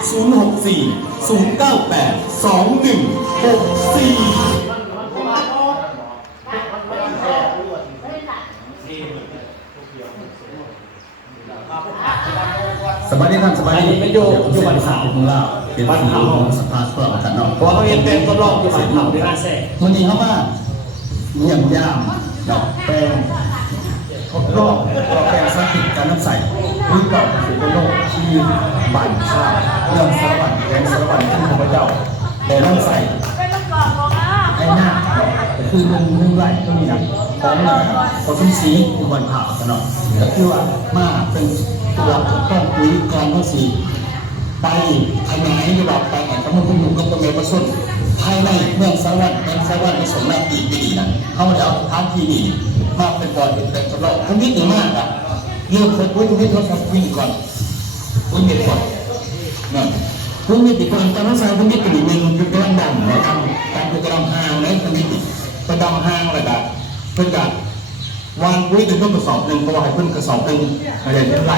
สบายดีท่านสบายดีไม่อยู่บันขาวของเราเป็นที่ของสภาเพื่อกันเนาะเพราะเขาเห็นเป็นทดลองอยู่บันขาวด้วยหน้าแท้วันนี้เขามาเยี่ยมย่ามดอกแป้งครบรอบแป้งสักติดการน้ำใสรุ่นเก่าสู่โลกที่บันข้าวเรื่องสวรรค์แกงสวรรค์ที่พระเจ้าแต่น้ำใสไอ้หน้าคือหนึ่งไหลก็มีนะของผสมสีคือวันเผากันเนาะก็คือว่ามาเป็นตัวต้องคุยก่อนเขาสีไปขยายระดับไปแห่งสมุทรภูมิกับเมฆผสมภายในเมืองสวรรค์เป็นสวรรค์ผสมแม่ปีปีนะเขาเดี๋ยวทางที่นี่มาเป็นบอลเป็นตลอดทั้งนี้ถึงมากอ่ะเรื่องคนวิ่งวิ่งเขาทำวิ่งก่อนวิ่งเด็ดก่อนเนี่ยวิ่งเด็ดก่อนตอนนั้นสายวิ่งเด็ดปีหนึ่งคือกำลังดังนะครับการคือกำลังห่างนะตอนนี้ประดำห่างระดับเพื่อนกันวางวิ่งเป็นต้นกระสอบหนึ่งเพราะว่าให้เพื่อนกระสอบหนึ่งอะไรเป็นไร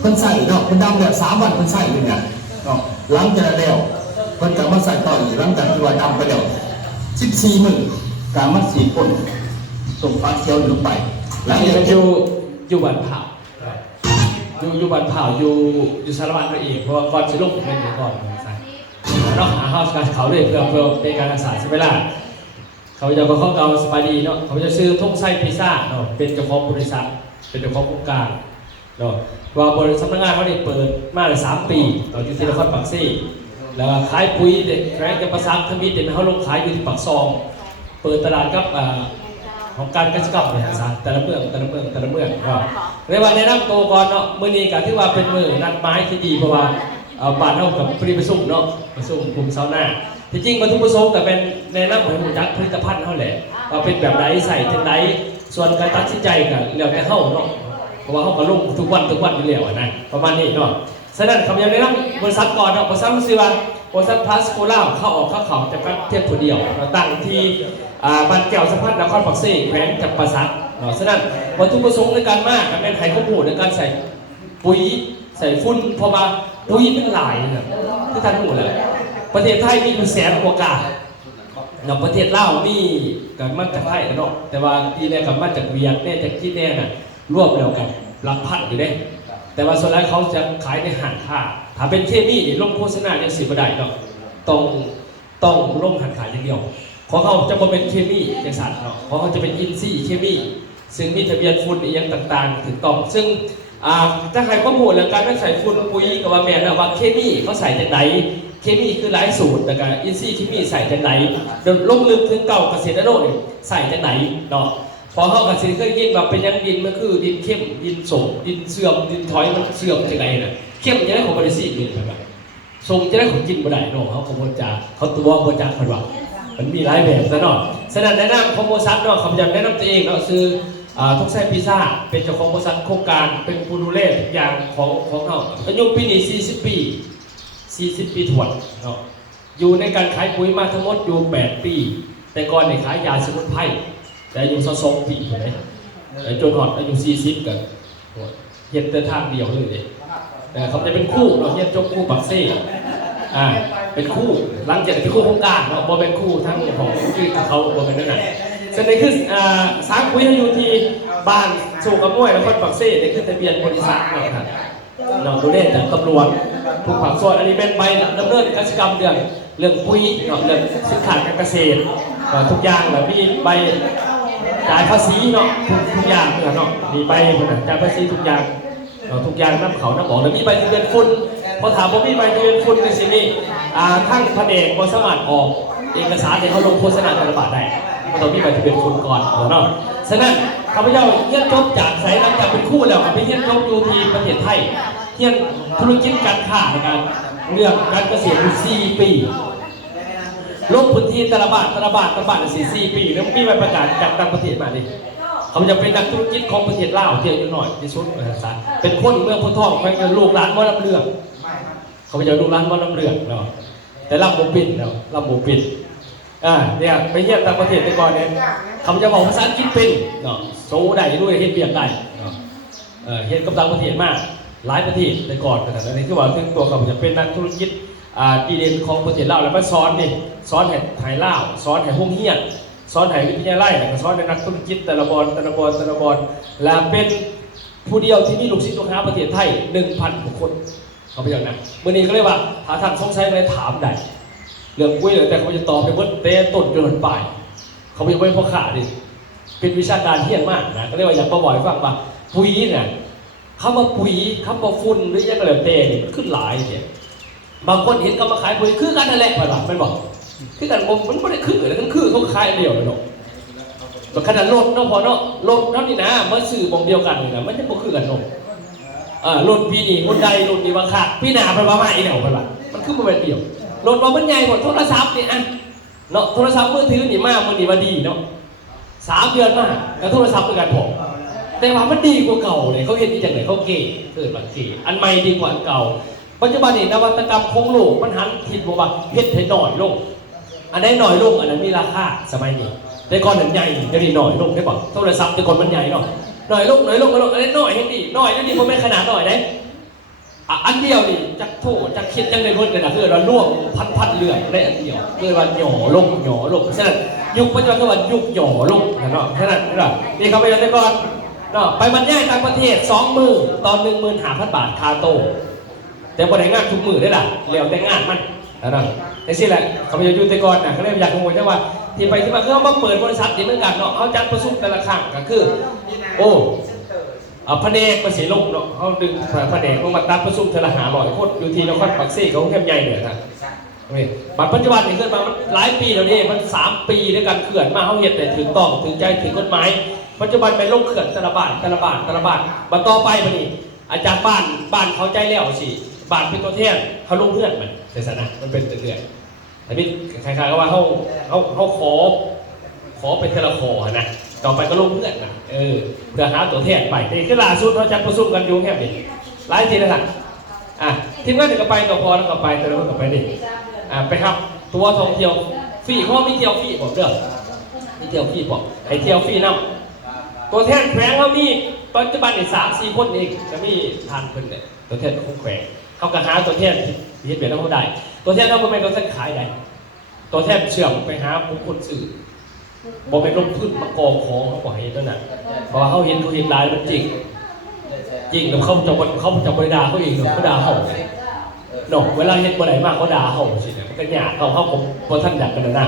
เพิ่นใส่เนาะเพิ่นดำเนี่ย3 วันเพิ่นใส่เลยเนี่ยเนาะหลังจากแล้วเพิ่นกลับมาใส่ต่ออีกหลังจากที่ว่าดำไปแล้ว14 มื้อกลับมา4 คนส่งฟ้าเขียวลงไปหลังจากอยู่บันขาวอยู่บันขาวอยู่สารวัตรตัวเองเพราะว่าก่อนจะลงเป็นอย่างก่อนใช่เนาะหาข้าวเขาด้วยเพื่อเป็นการรักษาใช่ไหมล่ะเขาจะก็เขาสบายดีเนาะเขาจะซื้อทุ่งไส้พิซซ่าเนาะเป็นเจ้าของบริษัทเป็นเจ้าของโครงการเนาะว่าบริษัทสำนักงานเขาได้เปิดมาได้3 ปีต่ออยู่ที่นครปากซี่แล้วขายปุ๋ยเด็กแรงกับประสานทมิตรเด็กเขาลงขายอยู่ที่ปากซองเปิดตลาดกับของการเกษตรกรรมเนี่ยซะแต่ละเมืองเนาะในวันนี้นั่งโตก่อนเนาะมื้อนี้ก็ถือว่าเป็นมื้อนัดหมายที่ดีเพราะว่าบ้านเฮากับปริประชุมเนาะประชุมกลุ่มเช้าหน้าที่จริงวัตถุประสงค์แต่เป็นแนะนำให้รู้จักผลิตภัณฑ์เฮาแหละว่าเป็นแบบใดใส่จังไดส่วนการตัดสินใจก็แล้วแต่เฮาเนาะเพราะว่าเขาก็ลงทุกวันอยู่แล้วนะประมาณนี้เนาะฉะนั้นคำยังแนะนำบริษัทก่อนเนาะบริษัทรู้สึกว่าบริษัทพลาสโคล่าเข้าออกเขาจะกันเทียบตัวเดียวเราตั้งที่บ้านแก้วสัมพันธ์นครปากซี่แขวงจำปาสักเนาะฉะนั้นวัตถุประสงค์ในการมากกับแม่ไข่ข้าวหมูในการใส่ปุ๋ยใส่ฟุ้นเพราะว่าปุ๋ยเป็นหลายนะที่ท่านรู้แล้วประเทศไทยมีเป็น100,000 กว่ากาเนาะประเทศลาวมีกับมาจากไทยเนาะแต่ว่าที่แน่กับมาจากเวียดแน่จากที่แน่น่ะรวมแล้วกันหลักพันอยู่เด้แต่ว่าส่วนใหญ่เขาจะขายในห้างค้าถ้าเป็นเคมีนี่ลงโฆษณายังสิบ่ได้เนาะต้องลงหันขายอย่างเดียวของเขาจะบ่เป็นเคมีจังซั่นเนาะของเขาจะเป็นอินทรีย์เคมีซึ่งมีทะเบียนฝุ่นอีหยังต่างๆถูกต้องซึ่งถ้าใครข้อมูลเรื่องการใส่ฝุ่นปุ๋ยกับว่าแม่นว่าเคมีเขาใส่จากไหนเคมีคือหลายสูตรแต่การอินทรีย์เคมีใส่จากไหนลงลึกถึงเก่าเกษตรโลกนี่ใส่จากไหนเนาะพอเขากับสิเคยยินแบบเป็นยังดินมันคือดินเข้มดินสมดินเสื่อมดินถอยมันเสื่อมจากไหนนะเข้มจะได้ของบริสีดินแบบสมจะได้ของกินบ่ได้เนาะเขาของบริจาคเขาตัวบริจาคคนว่ามันมีหลายแบบนะเนาะฉะนั้นแนะนำของบริษัทเนาะคำย้ำแนะนำตัวเองเนาะคือทุกไส้พิซซ่าเป็นเจ้าของบริษัทโครงการเป็นผู้ดูแลทุกอย่างของเขาอายุปีนี้40 ปีถวดเนาะอยู่ในการขายปุ๋ยมาทั้งหมดอยู่8 ปีแต่ก่อนเนี่ยขายยาสมุนไพรแต่อายุ22 ปีเลยจนหอดอายุ40กันเห็นแต่ทางเดียวเลยเขาจะเป็นคู่เราเรียนจบคู่ปักเซ่เป็นคู่หลังจากที่คู่โครงการเราบ่เป็นคู่ทั้งของที่เขาบ่เป็นนั่นน่ะส่วนนี้คือสร้างปุ๋ยอยู่ที่บ้านสู่กับมวยแล้วคนปักเซ่นี่คือทะเบียนบริษัทเนาะครับเราดูเล่นจากตำรวจทุกภาคส่วนอันนี้เป็นใบดำเนินกิจกรรมเรื่องปุ๋ยเนาะเรื่องสินค้าการเกษตรทุกอย่างแบบมีใบจ่ายภาษีเนาะทุกอย่างเนาะมีใบจ่ายภาษีทุกอย่างทุกอย่างน้ำเขาน้ำบอกแล้วมีใบทะเบียนฝุ่นพอถามว่ามีใบทะเบียนฝุ่นในสิ่งนี้ทั้งแผนกบริษัทออกเอกสารในเขาลงโฆษณาการระบาดได้ก็ต้องมีใบทะเบียนฝุ่นก่อนเนาะฉะนั้นข้าพเจ้าเรียนจบจากสายหลังจากเป็นคู่แล้วไปเรียนจบอยู่ที่ประเทศไทยเรียนธุรกิจการค้าในการเรื่องการเกษตร4 ปีลงพื้นที่ตลาด4 ปีแล้วมีใบประกาศจากต่างประเทศมาดิเขาจะเป็นนักธุรกิจของประเทศลาวเที่ยวอยู่หน่อยที่สุดเป็นคนเมืองพุทธทองเป็นลูกหลานวัดลำเลืองเขาจะลูกหลานวัดลำเลืองเนาะแต่ลำบุปิดเนาะลำบุปิดเนี่ยไปเยี่ยมต่างประเทศไปก่อนเนี่ยเขาจะบอกภาษาอังกฤษเป็นเนาะโซ่ได้ด้วยเฮ็ดเบียกได้เนาะเฮ็ดกับต่างประเทศมาก หลายประเทศแต่ก่อนขนาดนั้นคือว่าถึงตัวเขาจะเป็นนักธุรกิจดีเด่นของประเทศลาวแล้วมาสอนนี่สอนให้ไทยลาวสอนให้ห้องเฮียนสอนให้วิทยาลัยแล้วก็สอนให้นักธุรกิจแต่ละบอลและเป็นผู้เดียวที่มีลูกศิษย์ลูกหาประเทศไทย 1,000 กว่าคนเขาไปอย่างนั้นเมื่อนี้ก็เรียกว่าถ้าท่านสงสัยอะไรถามได้เรื่องกุ้ยเลยแต่เขาจะตอบไปเมื่อเตะต้นจนปลายเขาไม่พ่อขาดิเป็นวิชาการเฮี้ยนมากนะก็เรียกว่าอย่างประวัติฟังว่าปุ๋ยเนี่ยคำว่าปุ๋ยคำว่าฝุ่นหรือยังกระเตะเนี่ยขึ้นหลายเนี่ยบางคนเห็นเขามาขายปุ๋ยคือกันนั่นแหละมันบอกคือกันมันไม่ได้คือเลยมันคือเขาขายเดียวเลยเนาะแต่ขนาดรถเนาะพอเนาะรถนั่นนี่นะมันสื่อบอกเดียวกันเลยนะมันจะบอกคือกันเนาะรถปีนี้คนใดรถนี้บางขาดปีหน้าเป็นว่าไม่เดียวกันละมันคือมันเดียวรถมันใหญ่กว่าโทรศัพท์นี่อ่ะเนาะโทรศัพท์มือถือนี่มากมือนี่มาดีเนาะ3 เดือนมากกับโทรศัพท์เป็นการผมแต่ว่ามันดีกว่าเก่าเลยเขาเห็นที่จากไหนเขาเก๋เกิดมาเก๋อันใหม่ดีกว่าเก่าปัจจุบันนี่นวัตกรรมของโลกมันหันทิศบอกว่าเพชรให้หน่อยลงอันไหนหน่อยลงอันนั้นมีราคาสมัยนี้แต่ก่อนนั้นใหญ่จะดีหน่อยลงได้ป่ะโทรศัพท์แต่ก่อนมันใหญ่เนาะหน่อยลงอันนี้หน่อยให้ดีหน่อยนั่นดีเพราะไม่ขนาดหน่อยได้อันเดียวนี่จักโถจักคิดยังไงเพิ่นกันนะคือเราล่วงพันเรื่อยได้อันเดียวคือว่าหย่อลงฉะนั้นยุคปัจจุบันก็ว่ายุคหย่อลงนะเนาะฉะนั้นนี่เขาไปแต่ก่อนเนาะไปบรรยายต่างประเทศ2 มื้อตอน 15,000 บาทคาโตแต่บ่ได้งานทุกมื้อได้ล่ะแล้วแต่งานมันนะแต่สิแหละเขาไปอยู่แต่ก่อนน่ะเขาเรียกอยากขโมยแต่ว่าที่ไปที่มาคือเขามาเปิดบริษัทนี่เหมือนกันเนาะเขาจัดประชุมแต่ละครั้งก็คือโอ้แผนกภาษีลงเนาะเขาดึงแผนกลงมาตัดประชุมเทละ500 คนอยู่ที่นครปักซี่เขาแคมใหญ่เนี่ยครับบัดปัจจุบันนี่ขึ้นมามันหลายปีแล้วนี่มัน3 ปีด้วยกันเขื่อนมาเขาเห็นแต่ถึงต้องถึงใจถึงกฎหมายปัจจุบันไปลงเขื่อนแต่ละบาทบัดต่อไปมันนี่อาจารย์บ้านเขาใจแล้วสิบ้านเป็นตัวแทนเขาลงเพื่อนมันเสร็จนะมันเป็นเรื่อยๆแต่พี่ใครๆก็ว่าเขาขอเป็นเทละคอนะต่อไปก็ลงเพื่อนนะเพื่อหาตัวแทนไปแต่คือล่าสุดเขาจะประชุมกันอยู่แค่นี้หลายทีนะครับทีมงานหนึ่งก็ไปก็พอแล้วก็ไปแต่ละคนก็ไปดิไปครับตัวท่องเที่ยวฟรีเขามีเที่ยวฟรีบอกเด้อมีเที่ยวฟรีบอกให้เที่ยวฟรีน้ำตัวแทนแขวงเขามีปัจจุบันนี่3-4 คนเองจะมีทานเพิ่นเนี่ยตัวแทนของแขวงเขาก็หาตัวแทนที่เห็นแบบแล้วเขาได้ตัวแทนเขาไม่ตัวแทนขายได้ตัวแทนเชื่อมไปหาบุคคลสื่อบอกไปลงทุนมากองของเขาบอกให้นั่นน่ะเพราะเขาเห็นลายมันจริงแล้วเขาจะบริดาเขาเองเขาด่าเขาเนาะเวลาเห็นบ่ไหนมากเขาด่าเขาสิเนี่ยมันก็หยาบเขาพอท่านอยากกันนะ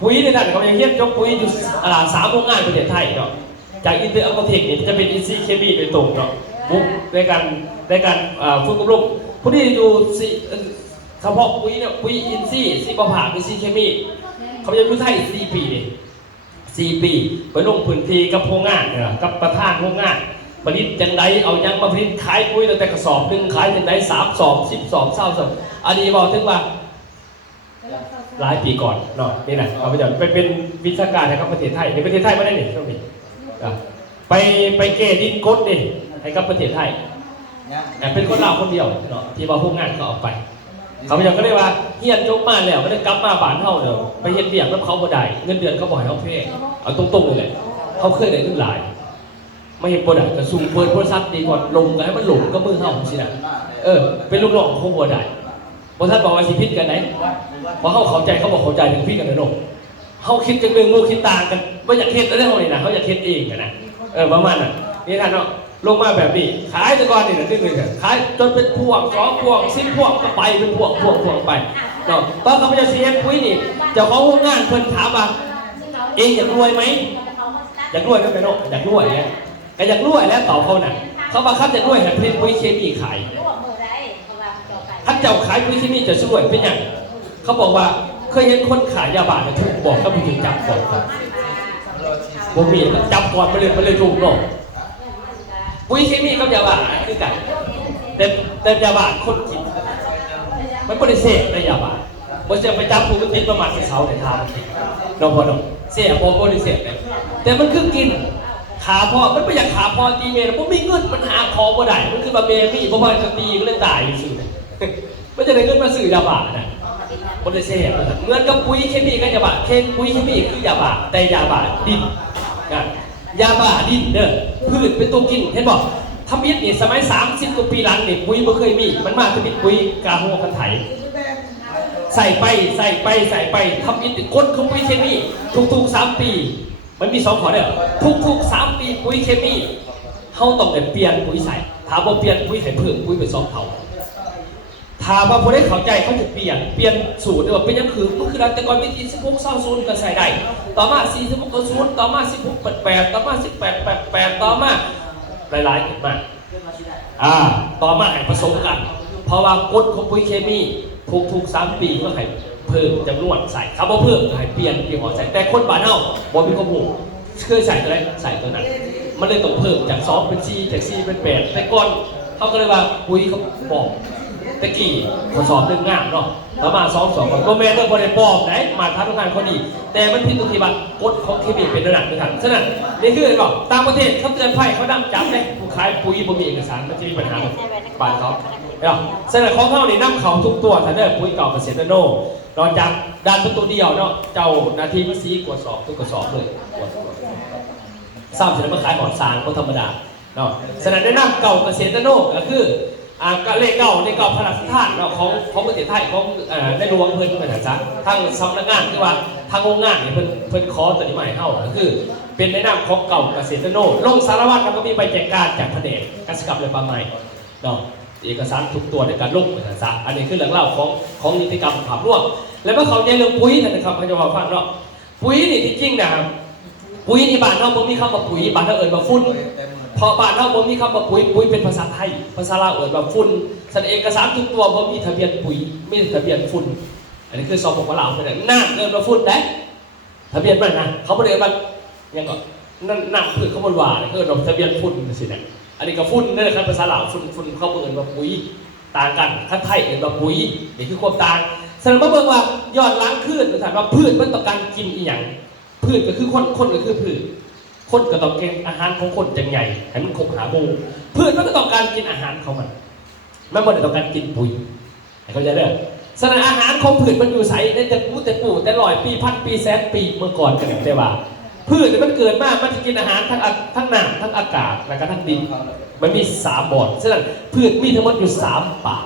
ปุ๋ยในด้านเขายังเทียบยกปุ๋ยอยู่3 โรงงานประเทศไทยเนาะจากอินเตอร์อัลโคเทคเนี่ยจะเป็นอินซีเคมีโดยตรงเนาะบุ๊กในการฝึกอบรมผู้ที่ดูเฉพาะปุ๋ยเนี่ยปุ๋ยอินซีซีประภาอินซีเคมีเขาจะรู้ไทย4 ปีเนี่ย4 ปีไปลงพื้นที่กับโรงงานเนี่ยกับประธานโรงงานผลิตจังไดเอายังมาผลิตขายปุ๋ยแต่กระสอบ1ขายจังได3 สอบ10 สอบ20 สอบอันนี้บอกถึงว่าหลายปีก่อนเนาะนี่นะเอาไปจัดเป็นวิชาการนะครับประเทศไทยในประเทศไทยไม่ได้เนี่ยช่วงนี้ไปเกดินกดดิให้กับประเทศไทยเป็นคนลาวคนเดียวเนาะที่ว่าพวกงานเขาเอาไปเขาพยายามก็เรียกว่าเฮียนยกมาแล้วก็ได้กลับมาบ้านเฮาเนี่ยไปเฮ็ดเบี้ยแล้วเขาบ่ได้เงินเดือนเขาบ่ให้เขาเพ่เอาตรงๆเลยแหละเขาเคยได้เงินหลายไม่เห็นบ่ได้ก็สู้เปิดบริษัทดีกว่าลงก็ให้มันหลงก็มือเฮาสินะเป็นลูกน้องของบ่ได้บริษัทบอกว่าสิผิดกันไหนพอเขาเข้าใจเขาบอกเข้าใจถึงผิดกันนะเนาะเขาคิดจังนึงลูกคิดต่างกันว่าอยากเฮ็ดอะไรเฮานี่นะเขาอยากเฮ็ดเองนะประมาณน่ะนี่ท่านเนาะลงมาแบบนี้ขายแต่ก่อนนี่นะนึงขายจนเป็นพวง2 พวง10 พวงก็ไปเป็นพวงไปเนาะตอนเขาจะเสียปุ๋ยนี่เจ้าของโรงงานเพิ่นถามว่าเองอยากรวยไหมอยากรวยก็ไปเนาะอยากรวยเนี่ยก็อยากรวยแล้วตอบเขาน่ะเขาบังคับจะรวยให้ผลิตปุ๋ยเคมีขายถ้าเจ้าขายปุ๋ยเคมีจะช่วยเป็นอย่างเขาบอกว่าเคยเห็นคนขายยาบ้าเนี่ยถูกบอกก็ไปถึงจับก่อนบ่มีจับก่อนไปเลยถูกเนาะปุ๋ยเคมีกับยาบ้าคือกันแต่ยาบ้าคนกินมันก็ได้เสพในยาบ้าบ่จะไปจับผู้ติดประมาทที่เสาในทางเนาะพอเนาะเสียพอบ่ได้เสพเลยแต่มันคือกินขาพอมันไม่อยากขาพอตีเมย์เพราะมีเงินมันหาคอบ่ได้มันคือแบบเมย์มีเพราะว่าจะตีก็เลยตายอยู่ซื่อมันจะได้เงินมาซื้อยาบ้าน่ะบ่ได้เสพเหมือนกับปุ๋ยเคมีกับยาบ้าปุ๋ยเคมีคือยาบ้าแต่ยาบ้าดินยาบ้าดินพืชเป็นตัวกินเห็นบอก ทำอิฐนี่สมัย30 กว่าปีหลังนี่ปุ๋ยบ่เคยมีมันมาจะมีปุ๋ยกาโฮกันไถใส่ไปทำอิฐก้นของปุ๋ยเคมีทุกๆ3 ปีมันมี2 ข้อเด้อทุกๆ3 ปีปุ๋ยเคมีเขาต้องได้เปลี่ยนปุ๋ยใส่ถามว่าเปลี่ยนปุ๋ยให้เพิ่มปุ๋ยเป็น2 เท่าถามว่าพอได้เข้าใจเขาจะเปลี่ยนสูตรว่าเป็นยังคือมันคือแต่ก่อนวิธี16 20ก็ใส่ได้ต่อมา46 0ต่อมา16 88ต่อมา18 88ต่อมาหลายๆขึ้นมาต่อมาให้ผสมกันเพราะว่ากฎของปุ๋ยเคมีทุก3 ปีก็ให้เพิ่มจำนวนใส่ครับว่าเพิ่มให้เปลี่ยนที่หัวใส่แต่คนบ้านเฮาบ่มีความรู้เคยใส่ตัวไหนใส่ตัวนั้นมันเลยต้องเพิ่มจาก2เป็น4จาก4เป็น8แต่ก่อนเขาก็เลยว่าปุ๋ยเขาบอกตะกี้ทดสอบเรื่องงามเนาะประมาณ2ก็แม่เรื่องบริบทไหนมาทำงานเขาดีแต่มันผิดตรงที่ว่ากฎของเคมีเป็นระดับด้วยกันฉะนั้นนี่คือบอกต่างประเทศเขาเตือนภัยเขาดั้งจับเลยผู้ขายปุ๋ยบ่มีเอกสารมันจะมีปัญหาบ้านเขาเนาะฉะนั้นของเขาเนี่ยนำเขาทุกตัวถ้าได้ปุ๋ยเก่าเกษตรโน่นอกจากด้านตัวเดียวเนาะเจ้านาทีภาษีกวดสอบทุกกระสอบเลยทราบเสร็จแล้วมาขายหอนซางก็ธรรมดาเนาะฉะนั้นได้นำเก่าเกษตรโน่ก็คือเลขเก่าพระราชทานของประเทศไทยของในหลวงเพิ่นเป็นอาจารย์ทางสำนักงานคือว่าทางโรงงานเนี่ยเพิ่นขอตัวนี้มาให้เฮาก็คือเป็นในนามของเก่าเกษตรโน่ลงสารวัตรแล้วก็มีใบแจ้งการจากแผนกกสิกรรมและป่าไม้เนาะเอกสารทุกตัวในการลงเป็นอาจารย์อันนี้คือเรื่องเล่าของนิติกรรมภาพรวมแล้วเมื่อเขาใจเรื่องปุ๋ยนะครับเขาจะมาฟังเนาะปุ๋ยนี่ที่จริงนะครับปุ๋ยที่บ้านเราบ่มีคำว่าปุ๋ยบ้านเราเอิ้นว่าฝุ่นพอบ้านเราบ่มีคำว่าปุ๋ยเป็นภาษาไทยภาษาลาวเอิ้นว่าฝุ่นแสดงเอกสารทุกตัวบ่มีทะเบียนปุ๋ยมีทะเบียนฝุ่นอันนี้คือสปปลาวเป็นน้ำเอิ้นว่าฝุ่นได้ทะเบียนมันนะเขาบ่ได้ว่ายังก็น้ำพืชเขาบ่ว่าเอิ้นว่าทะเบียนฝุ่นจังซี่นะอันนี้ก็ฝุ่นนั่นแหละครับภาษาลาวฝุ่นเขาเอิ้นว่าปุ๋ยต่างกันคันไทยเอิ้นว่าปุ๋ยนี่คือความต่างแสดงว่าเบิ่งว่ายอดล้างพืชถามว่าพืชมันต้องการกินอีหยังพืชก็คือคนก็คือพืชคนก็ต้องกินอาหารของคนจังใหญ่ให้มันคงหาบูพืชมันก็ต้องการกินอาหารของมันไม่ได้ต้องการกินปุ๋ยเขาจะเด้อสารอาหารของพืชมันอยู่ใสได้แต่ปลูกแต่100 ปี1,000 ปี100,000 ปีเมื่อก่อนกันแต่ว่าพืชมันเกิดมากมันจะกินอาหารทั้งน้ำทั้งอากาศและก็ทั้งดินมันมี3 บ่อฉะนั้นพืชมีทั้งหมดอยู่3 ปาก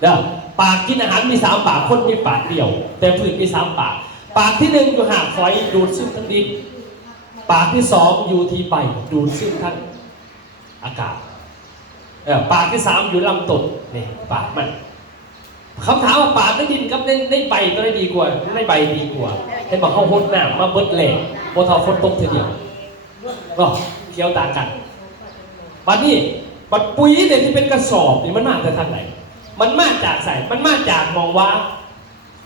เด้อปากกินอาหารมี3 ปากคนมีปากเดียวแต่พืชมี3 ปากปากที่1อยู่หากฝอยดูดซึมทั้งดินปากที่2อยู่ที่ใบดูดซึมทั้งอากาศปากที่3อยู่ลำต้นนี่ปากมันคำถามว่าปากได้ดินกับได้ใบก็ได้ดีกว่าได้ใบดีกว่าให้บอกเขาหดน้ำมาเบิดแหล่โมทอฝนตกทีเดียวก็เคี้ยวต่างกันปัจนี้ปัจปุ๋ยเนี่ยที่เป็นกระสอบนี่มันมาจากทางไหนมันมาจากใส่มันมาจากมองว่า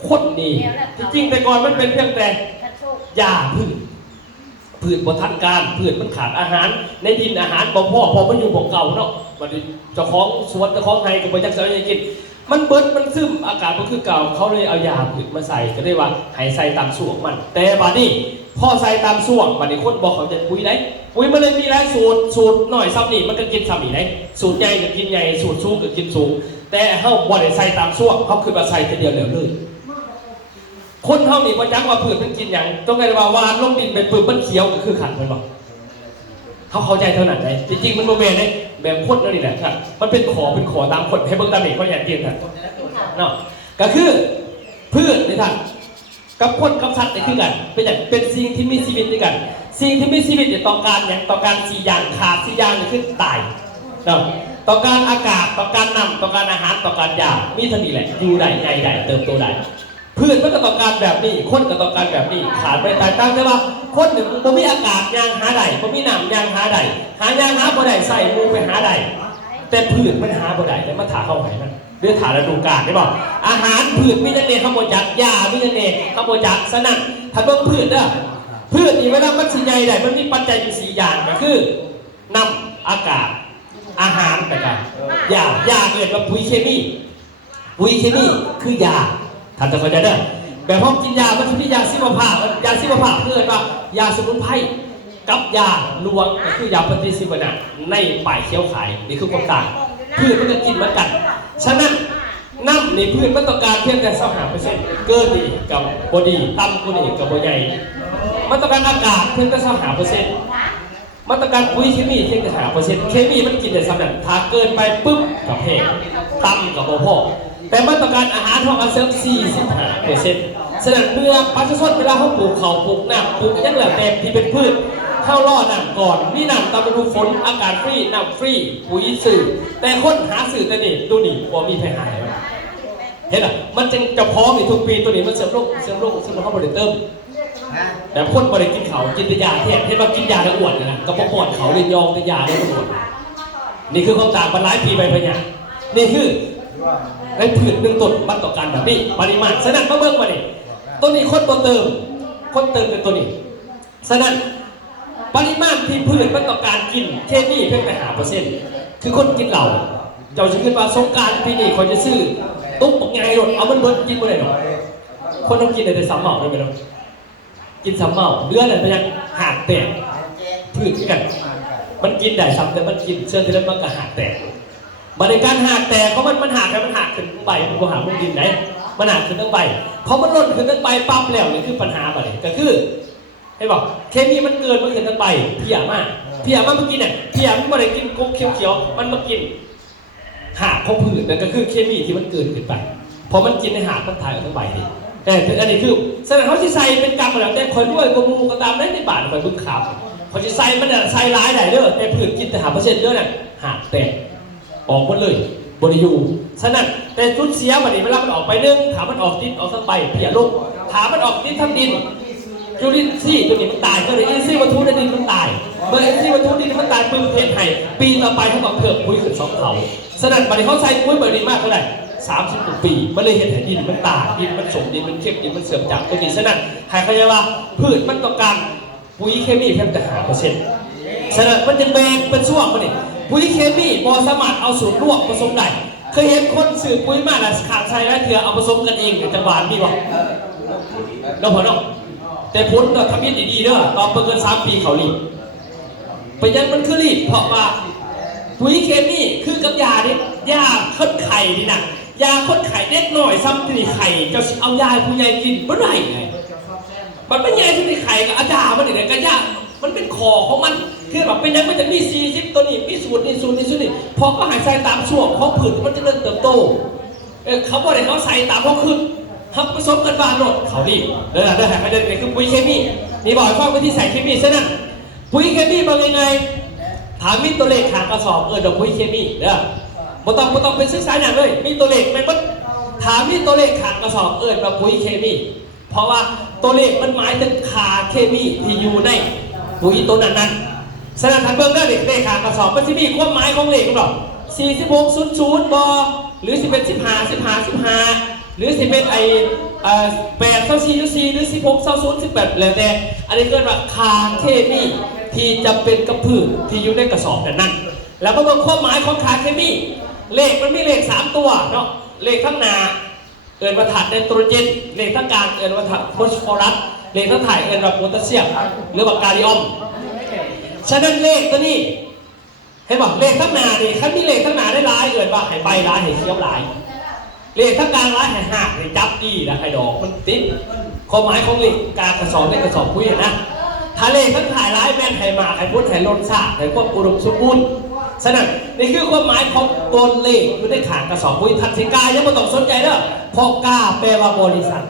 คนนี่จริงๆแต่ก่อนมันเป็นเพียงแต่หญ้าพืชบ่ทันการพืชมันขาดอาหารในดินอาหารบ่พอมันอยู่บ่เก่าเนาะบัดนี้เจ้าของสวนเจ้าของไร่ก็บ่จักสิเอาหยังกินมันเบิดมันซึมอากาศมันคือเก่าเขาเลยเอายาพืชมาใส่ก็ได้ว่าให้ใส่ตามช่วงมันแต่บัดนี้พอใส่ตามช่วงบัดนี้คนบอกเขาจะปุ๋ยได้ปุ๋ยมันเลยมีหลายสูตรหน่อยซ้ำนี่มันก็กินซ้ำนี่ได้สูตรใหญ่ก็กินใหญ่สูตรสูงก็กินสูงแต่เฮาบ่ได้ใส่ตามช่วงเขาคือว่าใส่ทีเดียวแล้วเลยคนเท่านี้ว่าจังว่าพืชมันกินอย่างต้องไงว่าวานลงดินเป็นปืนมันเขียวก็คือขัดมันบอกเขาเข้าใจเท่านั้นเลยจริงๆมันโมเมนต์เนี่ยแบบคนนั่นนี่แหละครับมันเป็นขอตามคนให้เบิ่งตามเด็กเขาอยากกินครับเนาะก็คือพืชนี่ท่านกับคนกับสัตว์นี่คือกันเป็นสิ่งที่มีชีวิตด้วยกันสิ่งที่มีชีวิตเนี่ยต้องการอย่างต้องการ4 อย่างขาด4 อย่างนี่คือตายเนาะต้องการอากาศต้องการน้ำต้องการอาหารต้องการยามีเท่านี้แหละอยู่ได้ไงได้เติบโตได้พืชมันก็ต้องการแบบนี้คนก็ต้องการแบบนี้ขาดไปตายตั้งแต่ว่าคนหนึ่งบ่มีอากาศยางหาได้บ่มีน้ำยางหาได้หายางหาบ่ได้ใส่มูไปหาได้แต่พืชมันหาบ่ได้แต่มาถาเข้าไหมันหรือถาฤดูกาลได้บ่อาหารพืชมีจังได๋เฮาบ่จักยามีจังได๋เฮาบ่จักฉะนั้นถ้าเบิ่งพืชเด้อพืชนี่เวลามันสิใหญ่ได้มันมีปัจจัยอยู่4 อย่างก็คือน้ำอากาศอาหารแต่กันยาเกิดว่าปุ๋ยเคมีคือยาท่านจะเข้าใจเด้อแบบพอกินยามันมียาชีวภาพเพื่อนว่ายาสมุนไพรกับยาลวงก็คือยาปฏิชีวนะในป่ายเขียวขายนี่คือความต่างพืชมันจะกินเหมือนกันฉะนั้นน้ำในพืชมันต้องการเพียงแต่25%เกินนี่กับบดีต่ำกว่านี่กับบใหญ่มันต้องการอากาศเพียงแต่25% มาตรการปุ๋ยเคมีเพียงแต่5%เคมีมันกินได้สำเร็จถ้าเกินไปปุ๊บกับแพงต่ำกับบ่พอแต่มาตรการอาหารทองอันเสริม 45%ฉะนั้นเมื่อประชาชนเวลาเขาปลูกเขาปลูกน้ำปลูกยังเหลือแต่ที่เป็นพืชเข้าล่อน้ำก่อนมีน้ำตามฤดูฝนอากาศฟรีน้ำฟรีปุ๋ยสื่อแต่คนหาสื่อแต่นี่ดูนี่พอมีแพงหายเห็นหรอมันจึงจะพร้อมในทุกปีตัวนี้มันเสริมโรคเข้าบริเติมแต่คนบริกินเขากินแต่ยาแทนเห็นว่ากินยาแล้วอ้วนนะกระเพาะปอดเขาเลยยองแต่ยาได้ทั้งหมดนี่คือความต่างบรรลัยปีใบพญานี่คือในผืนหนึ่งต้นมันต่อการแบบนี้ปริมาณฉะนั้นมาเบิ่งมาดิตัวนี้คนเติมเป็นตัวนี้ฉะนั้นปริมาณที่พืชมันต่อการกินเคมีเพียงแต่5%คือคนกินเหล้าเจ้าจะขึ้นมาสงการปีนี้คนจะซื้อตุ๊กปกไงหรอกเอามันเบิร์กินมาได้หรอคนต้องกินแต่ซ้ำเมาได้ไหมล่ะกินซ้ำเมาเลือดอะไรไปยังหากแตกพืชกันมันกินได้ซ้ำแต่มันกินเชื่อที่แล้วมันก็หากแตกมาในการหากแตกเพราะมันหากแล้วมันหากขึ้นใบมันก็หามันดินไหนมันหากขึ้นตั้งใบเพราะมันล่นขึ้นตั้งใบปั๊บแล้วนี่คือปัญหาอะไรก็คือให้บอกเคมีมันเกินมันขึ้นตั้งใบเพี้ยมากมันกินเนี่ยเพี้ยมันไม่ได้กินกุ๊กเขียวมันมากินหากของผืนนั่นก็คือเคมีที่มันเกินขึ้นไปพอมันกินในหากมันถ่ายออกทั้งใบนี่แต่อันนี้คือแสดงเขาที่ใส่เป็นกรรมอะไรแต่คอยด้วยกมูก็ตามได้ในบาทคอยบึ้งขาวเขาจะใส่มันใส่ร้ายได้เด้อแต่ผืนกินแต่5%เด้อน่ะหากแตกออกหมดเลยบริยูฉะนั้นแต่ชุดเสียวันนี้เวลามันออกไปนึงถามมันออกดินออกทั้งใบเพี้ยลงถามมันออกดินทั้งดินจุลินทรีย์ตัวนี้มันตายก็เลยอินทรีย์วัตถุในดินมันตายเมื่ออินทรีย์วัตถุดินมันตายปุ๊บเพชรไห้ปีต่อไปเขาต้องเพิ่มปุ๋ยขึ้น2 เท่าฉะนั้นวันนี้เขาใส่ปุ๋ยเบอร์ดีมากเท่าไหร่30 กว่าปีมันเลยเห็นดินมันตายดินมันสมดินมันเข้มดินมันเสื่อมจากตัวนี้ฉะนั้นใครเขาจะว่าพืชมันต้องการปุ๋ยเคมีเพียงแต่5%ฉะนั้นมันจะแบ่งเป็นช่วงมันนี่ปุ๋ยเคมีบอสามารถเอาสูตรลวกผสมได้เคยเห็นคนสื่อปุ๋ยมาแล้วขาดใส่แล้วเถื่อเอาผสมกันเองในจังหวัดมีบ่เราพอเนาะแต่ผลเราทำยิ่งดีเด้อตอนเกิน3 ปีเขารีบไปยังมันคือรีบเพราะว่าปุ๋ยเคมีคือกับยาเนี่ยยาค้นไข่นี่นะยาค้นไข่เล็กหน่อยซ้ำที่ไข่จะเอายาผู้ใหญ่กินเมื่อไหร่ไงมันไม่ใหญ่ที่ไข่กับอาจารย์มันเนี่ยกับยามันเป็นคอของมันคือแบบเป็นยังมันจะมี40ตัวนี้มีสูตรนี่พอก็หายใจตามช่วงเขาผืนมันจะเริ่มเติบโตเขาบอกเลยเขาใส่ตามเขาขึ้นทำผสมกันบานหมดเขาดีเรื่องเขาจะนี่คือปุ๋ยเคมีนี่บอกให้ฟังวิธีใส่เคมีซะนั่นปุ๋ยเคมีเป็นยังไงถามมีตัวเลขขางกระสอบดอกปุ๋ยเคมีเด้อบ่ต้องเป็นศึกษาอย่างเลยมีตัวเลขมันถามมีตัวเลขขางกระสอบดอกปุ๋ยเคมีเพราะว่าตัวเลขมันหมายถึงขาเคมีที่อยู่ในปุ๋ยตัวนั้นฉะนั้นทางเบื้องหน้าเลขขางกระสอบมันจะมีความหมายของเลขหรอก4600บอหรือ15หรือ11824หรือ162018แล้วแต่อันนี้เกิดว่าคาเคมีที่จะเป็นกับพืชที่อยู่ในกระสอบนั้นแล้วก็เบิ่งความหมายของคาเคมีเลขมันมีเลข3 ตัวเนาะเลขข้างหน้าว่าธาตุไนโตรเจนเลขข้างกลางว่าธาตุฟอสฟอรัสเลขข้างท้ายว่าโพแทสเซียมหรือว่ากาลิออมฉะนั้นเลขตัวนี้ให้บอกเลขข้างหน้านี่คันมีเลขข้างหน้าได้หลายว่าให้ใบหลายให้เขียวหลายเลขทั้งกลางร้ายหักให้จับอีนะให้ดอกมันติดความหมายของเลขการกระสอบเลขกระสอบคุยนะถ้าเลขทั้งถ่ายร้ายแม่นให้มาให้พุทธให้ล้นซาให้ควบอุดมสมบูรณ์ฉะนั้นนี่คือความหมายของตัวเลขอยู่ในขางกระสอบคุยทันสิกายยังไม่ต้องสนใจเด้อเพราะกล้าแปลว่าบริษัท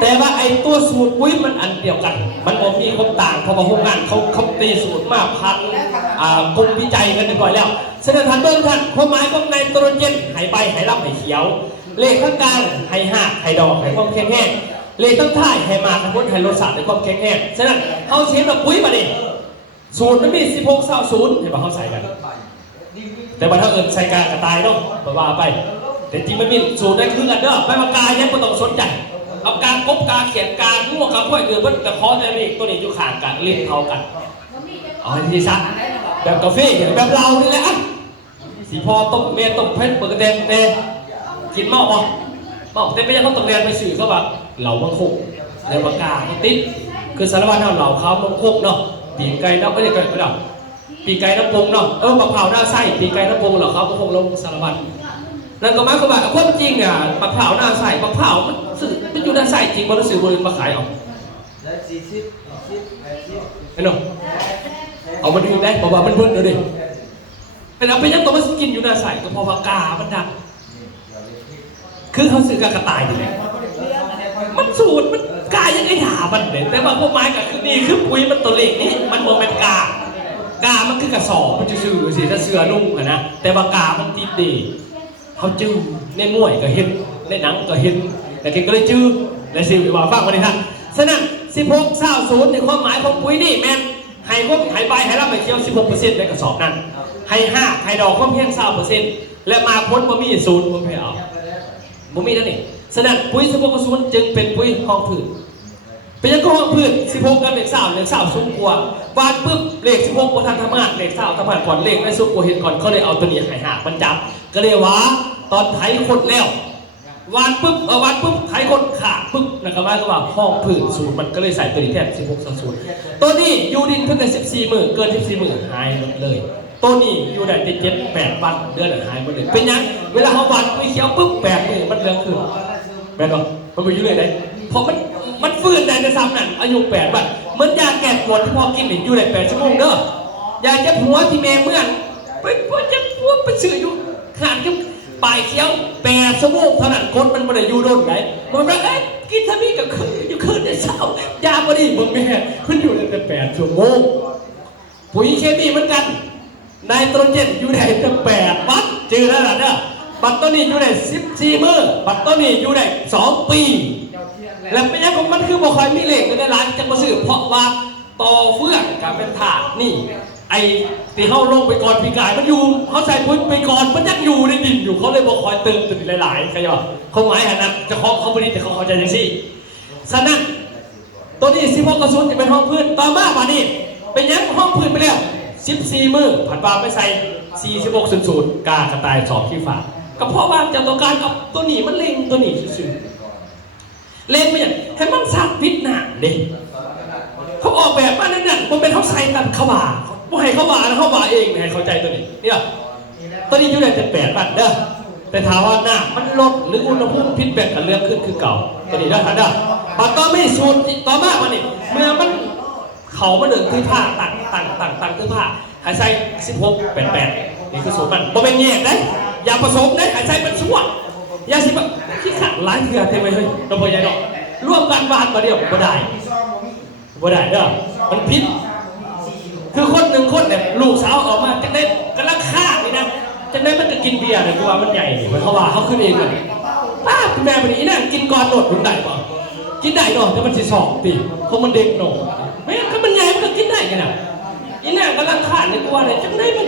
แต่ว่าไอ้ตัวสูตรปุ๋ยมันอันเดียวกันมันบ่มีความต่างเพราะว่าโครงงานเขาตีสูตรมาพันกลุ่มวิจัยกันเรียบร้อยแล้วฉะนั้นท่านเบิ้งท่านความหมายของไนโตรเจนให้ใบให้รับให้เขียวเลขข้างกลางให้หักให้ดอกให้ความแข็งแรงเลขทั้งท้ายให้มาให้พ้นให้รสชาติให้ความแข็งแรงฉะนั้นเขาเสียแบบปุ๋ยมาดิสูตรมันมี1620เห็นป่ะเขาใส่กันแต่บางท่านใส่กากระต่ายเนาะว่าไปแต่จริงมันมีสูตรได้คือกันเด้อใบมะกายังไม่ต้องสนใจเอาการกบการเขียนการง่วงกับพวกเดือดมันกระเพาะแต่นี่ตัวนี้อยู่ข้างกันลิ้นเท่ากันเอาให้ดีซะแบบกาแฟอย่างแบบเรานี่แหละสีพอต้มเมย์ต้มเพชรเปิดกระเด็นเนกินเมาบ่เมาแต่ไม่ใช่เขาตกเรียนไปสื่อเขาแบบเหล่ามังคุดเหล่ามะกาติดคือสารวัตรเหล่าเขามังคุดเนาะปีกไก่เนาะไม่ได้เกิดไม่ได้ปีกไก่น้ำปงเนาะมะพร้าวหน้าไส้ปีกไก่น้ำปงเหล่าเขามังคุดลงสารวัตรนั่นก็หมายความว่าความจริงเนี่ยมะพร้าวหน้าใส่มะพร้าวมันอยู่หน้าใส่จริงบริสุทธิ์บริสุทธิ์มาขายเอา ไอ้หนุ่มเอามาดูได้บอกว่ามันเพิ่นเลยดิเป็นเอาไปยังตัวมันกินอยู่หน้าใส่ก็พอว่ากามันดังคือเขาซื้อกากระต่ายดิมันสูตรมันกายังไงถามันเนี่ยแต่ว่าพวกไม้กับคือนี่คือปุ๋ยมันตัวเล็กนี่มันโมเป็นกามันคือกระสอบมันจะซื้อสิถ้าเสือนุ่งอะนะแต่ว่ากามันตีดีเขาจื้อในมวยก็เห็นในหนังก็เห็นแต่ก็เลยจื้อและสิว่าฟังมาดิท่านฉะนั้น16-20ในความหมายของปุ๋ยนี่แมนให้พวกให้ใบให้รับไปเที่ยว 16% ในกระสอบนั้นให้5ให้ดอกก็เพียง 20% และมาพ้นบ่มีศูนย์บ่มีเอาบ่มีนั่นเองฉะนั้นปุ๋ย16-0จึงเป็นปุ๋ยห้องพืชเป็นยังก็ห้องพืช16กับเลข20เลข20สูงกว่าวาดปุ๊บเลข16บ่ทันทำงานเลข20ทำงานก่อนเลขในสูงกว่าเห็นก่อนเขาเลยเอาตัวนี้ให้หามันจับก็เลยว่าตอนไถคนแล้ววานปุ๊บไถคนขาดปุ๊บนะครับว่าห้องผืนศูนย์มันก็เลยใส่ตัวนี้แทน16-0ตัวนี้ยูดินเพิ่งได้14 มื้อเกิน14 มื้อหายหมดเลยตัวนี้อยู่ได้7-8 วันเดือนหายหมดเลยเป็นยังเวลาเขาวัดปุ๋ยเขียวปุ๊บ8 มื้อมันเหลืองขึ้นแม่นบ่มันไปอยู่เลยได้เพราะมันฟื้นได้ในซ้ำนั่นอายุ8 วันเหมือนยาแก้ปวดที่พอกินนี่อยู่ได้8 ชั่วโมงเด้อยาเจ็บหัวที่แม่เมื่อนไปปวดเจ็บหัวไปซื้ออยู่ขาดกับปลายเขียว8 ชั่วโมงเท่านั้นคนมันไม่ได้อยู่โดนไหนมันแบบกินทามีกับคืนอยู่คืนในเช้ายาพอดีมึงแม่คุณอยู่ได้แต่8 ชั่วโมงปุ๋ยเคมีเหมือนกันไนโตรเจนอยู่ได้แต่8 วันจืดแล้วล่ะเนี่ยบัตรตัวนี้อยู่ได้14 มื้อบัตรตัวนี้อยู่ได้2 ปีแล้วเป็นยังของมันคือบอกใครมีเหล็กในร้านจะมาซื้อเพราะว่าต่อเฟื่องกับเป็นถาดนี่ไอ้ที่เขาลงไปก่อนปีกายมันอยู่เขาใส่ปุ๋ยไปก่อนมันยังอยู่ในดินอยู่เขาเลยบอกคอยเติมตัวหลายๆใครบอกเขาหมายหันนะจะเขาไม่ได้แต่เขาเข้าใจยังสิฉะนั้นตัวนี้16-0จะเป็นห้องพื้นต่อมาป่านี้เป็นยังห้องพื้นไปแล้ว14 มื้อผัดปลาไปใส่46-0กากระต่ายสอบที่ฝาก็เพราะว่าจะต้องการเอาตัวนี้มันเล็งตัวนี้ซื่อเล่นไม่อย่างให้มันสักพิษหนักเด็กเขาออกแบบมานั่นมันเป็นเขาใส่ตัดขวาว่าให้เขาว่านะเขาว่าเองให้เข้าใจตัวนี้เนี่ยตัวนี้อยู่ใน8 วันเด้อแต่ถามว่าหน้ามันลดหรืออุณหภูมิพิษแปลกกันเรื่องขึ้นคือเก่าตัวนี้ได้ทันเด้อพอต่อไม่สูตรต่อมาวันนี้เมื่อมันเขามาเดินคือผ้าตั้งคือผ้าหายใจ16-8นี่คือสูตรมันบ่เป็นแยกได้อย่าผสมได้หายใจเป็นช่วงอย่าสิบขี้ขัดหลายเถื่อเท่ไหมเฮ้ยเราพยายามร่วมกันวาดมาเดียวบ่ได้เด้อมันพิษคือคนหนึ่งคนเนี่ยลูกสาวออกมาจะได้กำลังฆ่านี่นะจะได้มันจะกินเบียร์เลยคือว่ามันใหญ่มันเขาว่าเขาขึ้นเองเลยป้าคุณแม่เป็นอย่างนี้นะกินก่อนโดดคุณได้ป่ะกินได้เนาะแต่มันจะ2 ปีเพราะมันเด็กหนุ่มไม่งั้นถ้ามันใหญ่มันก็กินได้กันนะอีน่ากำลังฆ่าเนี่ยกูว่าเนี่ยจังได้มัน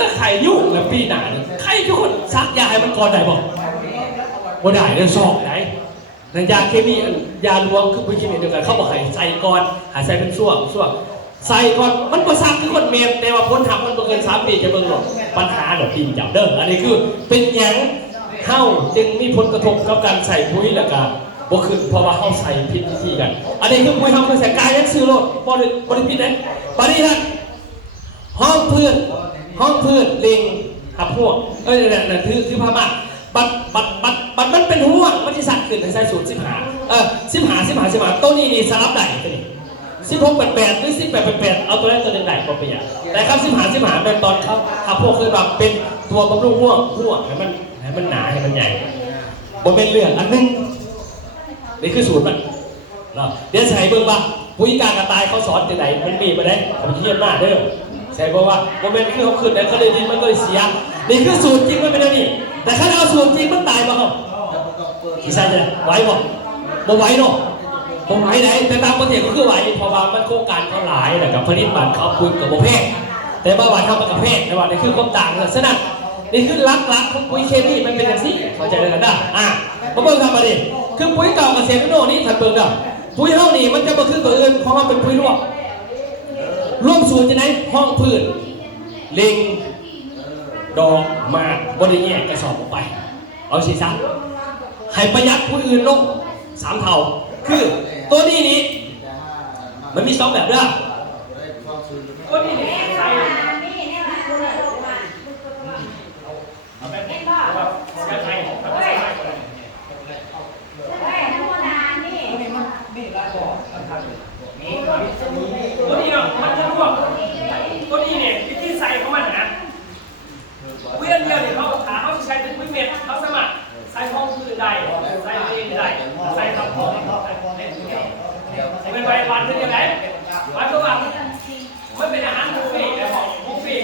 ก็ไข่ยุ่งแบบปีหนาเนี่ยไข่ทุกคนซักยาให้มันก่อนได้ป่ะบ่ได้เรื่องสอบไหนแต่ยาเคมียาลวงคือปุ๋ยเคมีเดียวกันเขาบอกให้ใส่ก่อนหาใส่เป็นช่วงใส่ก่อนมันก็ซักคือคนเมียนแต่ว่าพ้นทำมันเกิน3 ปีจะเบิ่งหรอกปัญหาเดี๋ยวปีจับเด้ออันนี้คือเป็นอย่างเฮ้าจึงมีผลกระทบกับการใส่ปุ๋ยแล้วก็บ่ขึ้นเพราะว่าเฮ้าใส่ผิดวิธีกันอันนี้คือปุ๋ยเฮ้าคือใส่กายยังซื้อรถบริพิษนะปฏิทัศน์ห้องพื้นลิงหับพวกนั่นคือพม่าบัดมันเป็นห่วงมันที่สั่งขึ้นในสายสูตร15ตัวนี้สลับได้ตัวนี้16-8หรือ18-8เอาตัวแรกตัวหนึ่งได้ก็ประหยัดแต่ครับ15เป็นตอนเขาหับพวกคือแบบเป็นตัวบำรุงห่วงให้มันหนาให้มันใหญ่บ่เป็นเรื่องอันนึงนี่คือสูตรมันเนาะเดี๋ยวใส่เบิ่งว่าปุ๋ยกากระต่ายเขาสอนที่ไหนมันมีมาได้ผมเทียบหน้าเด้อใส่บอกว่าโมเมนต์คือเขาขึ้นแต่เขาเลยดินมันก็เลยเสียนี่คือสูตรจริงมันเป็นอย่างนี้แต่ถ้าเอาสูตรจริงมันตายป่ะครับที่ใช่จะไหวบ่ไหวเนาะบ่ไหวไหนแต่ตามประเทศก็คือไหวเพราะว่ามันโครงการเขาหลายแต่กับผลิตบัตรเขาคุยกับโมเพกแต่บ้าวันเขามันกับเพกแต่ว่านี่คือความต่างกันฉะนั้นนี่คือลักของปุ๋ยเคมีมันเป็นอย่างนี้เข้าใจเลยกันได้มาเบิ่งกันมาดิคือปุ๋ยเก่ากับเซฟโน่นี่ถัดเบิ่งกันปุ๋ยเฮานี่มันจะมาขึ้นตัวอื่นเพราะว่าเป็นปุ๋ยร่วมสูตรจะไหนห้องพืชเล็งดอกหมากบริแยกกระสอบออกไปเอาสิซะให้ประหยัดผู้อื่นลง3 เท่าคือตัวนี้มันมี2 แบบด้วยตัวนี้ใส่ ได้ใส่เองได้ใส่ทำของเป็นใบปันเป็นยังไงปันตัวแบบมันเป็นอาหารบุฟเฟ่ต์แต่ของบุฟเฟ่ต์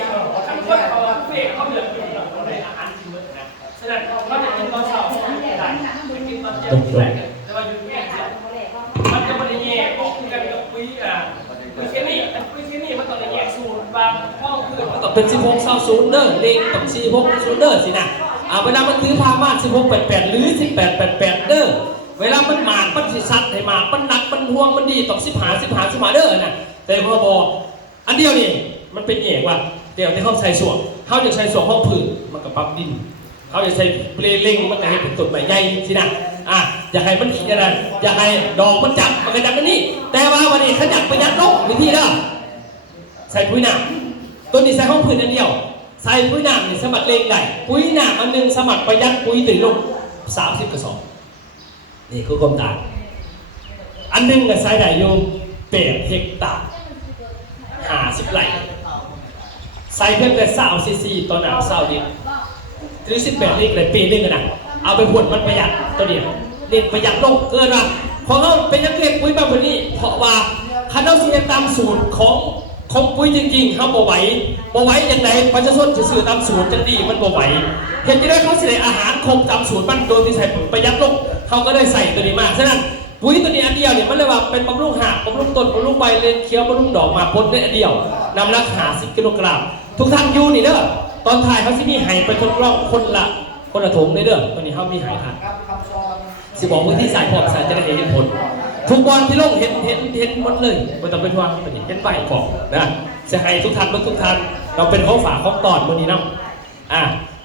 ทั้งคนเขาบุฟเฟ่ต์เขาเดือดอยู่ในอาหารชิ้นเมื่อนะฉะนั้นเขาจะกินตอนเช้าได้ไปกินตอนเย็นได้แต่ว่าอยู่แง่มันจะไม่ได้แยกออกกันกับปุ้ยแค่นี้มันต้องได้แยกสูตรบางห้องคือมันต้องเป็น16:20เด้อเลขต้อง46:0เด้อสินะเวลามันถือพามา16:88หรือ18:88เด้อเวลามันหมากมันสิสัตว์ให้หมากมันหนักมันห่วงมันดีต้อง15เด้อนะแต่พอบอกอันเดียวนี่มันเป็นเอกว่าเดี๋ยวที่เขาใส่ส่วงเขาจะใส่ส่วงห้องผืนมันกับปั๊บดินเขาจะใส่เปลเล่งมันจะให้เป็นต้นใบใหญ่สินะอยากให้มันขีดอะไรอยากให้ดอกมันจับมันก็จับมันนี่แต่ว่าวันนี้ขยับประหยัดลงวิธีเด้อใส่ปุ๋ยหนามตัวนี้ใส่ห้องผืนอันเดียวใส่ปุ๋ยหนามนี่สมัครเล่งได้ปุ๋ยหนามอันนึงสมัครประหยัดปุ๋ยตื่นลง30 กระสอบนี่คือความต่างอันนึงก็ใส่ได้อยู่8 เฮกตาร์50 ไร่ใส่เพียงแต่20 ซีซีต่อน้ำ20 ลิตรหรือ18 ลิตรเลยปีนึงกันนะเอาไปพวดมันประหยัดตัวเดียวเด็กประหยัดลงเกินว่าพอเขาเป็นนักเรียนปุ๋ยแบบนี้เพราะว่าคันเอาสิ่งตามสูตรของปุ๋ยจริงๆเขาบ่ไหวอย่างไรประชาชนจะสื่อตามสูตรจะดีมันบ่ไหวเห็นจะได้เขาใส่อาหารคงตามสูตรมันโดยที่ใส่ประหยัดลงเขาก็ได้ใส่ตัวนี้มากฉะนั้นปุ๋ยตัวนี้อันเดียวเนี่ยมันเลยว่าเป็นบำรุงหากบำรุงต้นบำรุงใบเลนเคี้ยวบำรุงดอกมาพ้นได้อันเดียวนำหนัก50 กิโลกรัมทุกท่านอยู่นี่เด้อตอนถ่ายเขาที่นี่ให้ไปทดลองคนละถุงเลยเด้อตัวนี้เขามีหายหันสิบอกพื้นที่สายพอสายจะได้เห็นผลทุกวันที่ลงเห็นหมดเลยไม่ต้องเป็นห่วงตัวนี้เห็นใบของนะจะให้ทุกท่านเราเป็นของฝากของตอนวันนี้นะ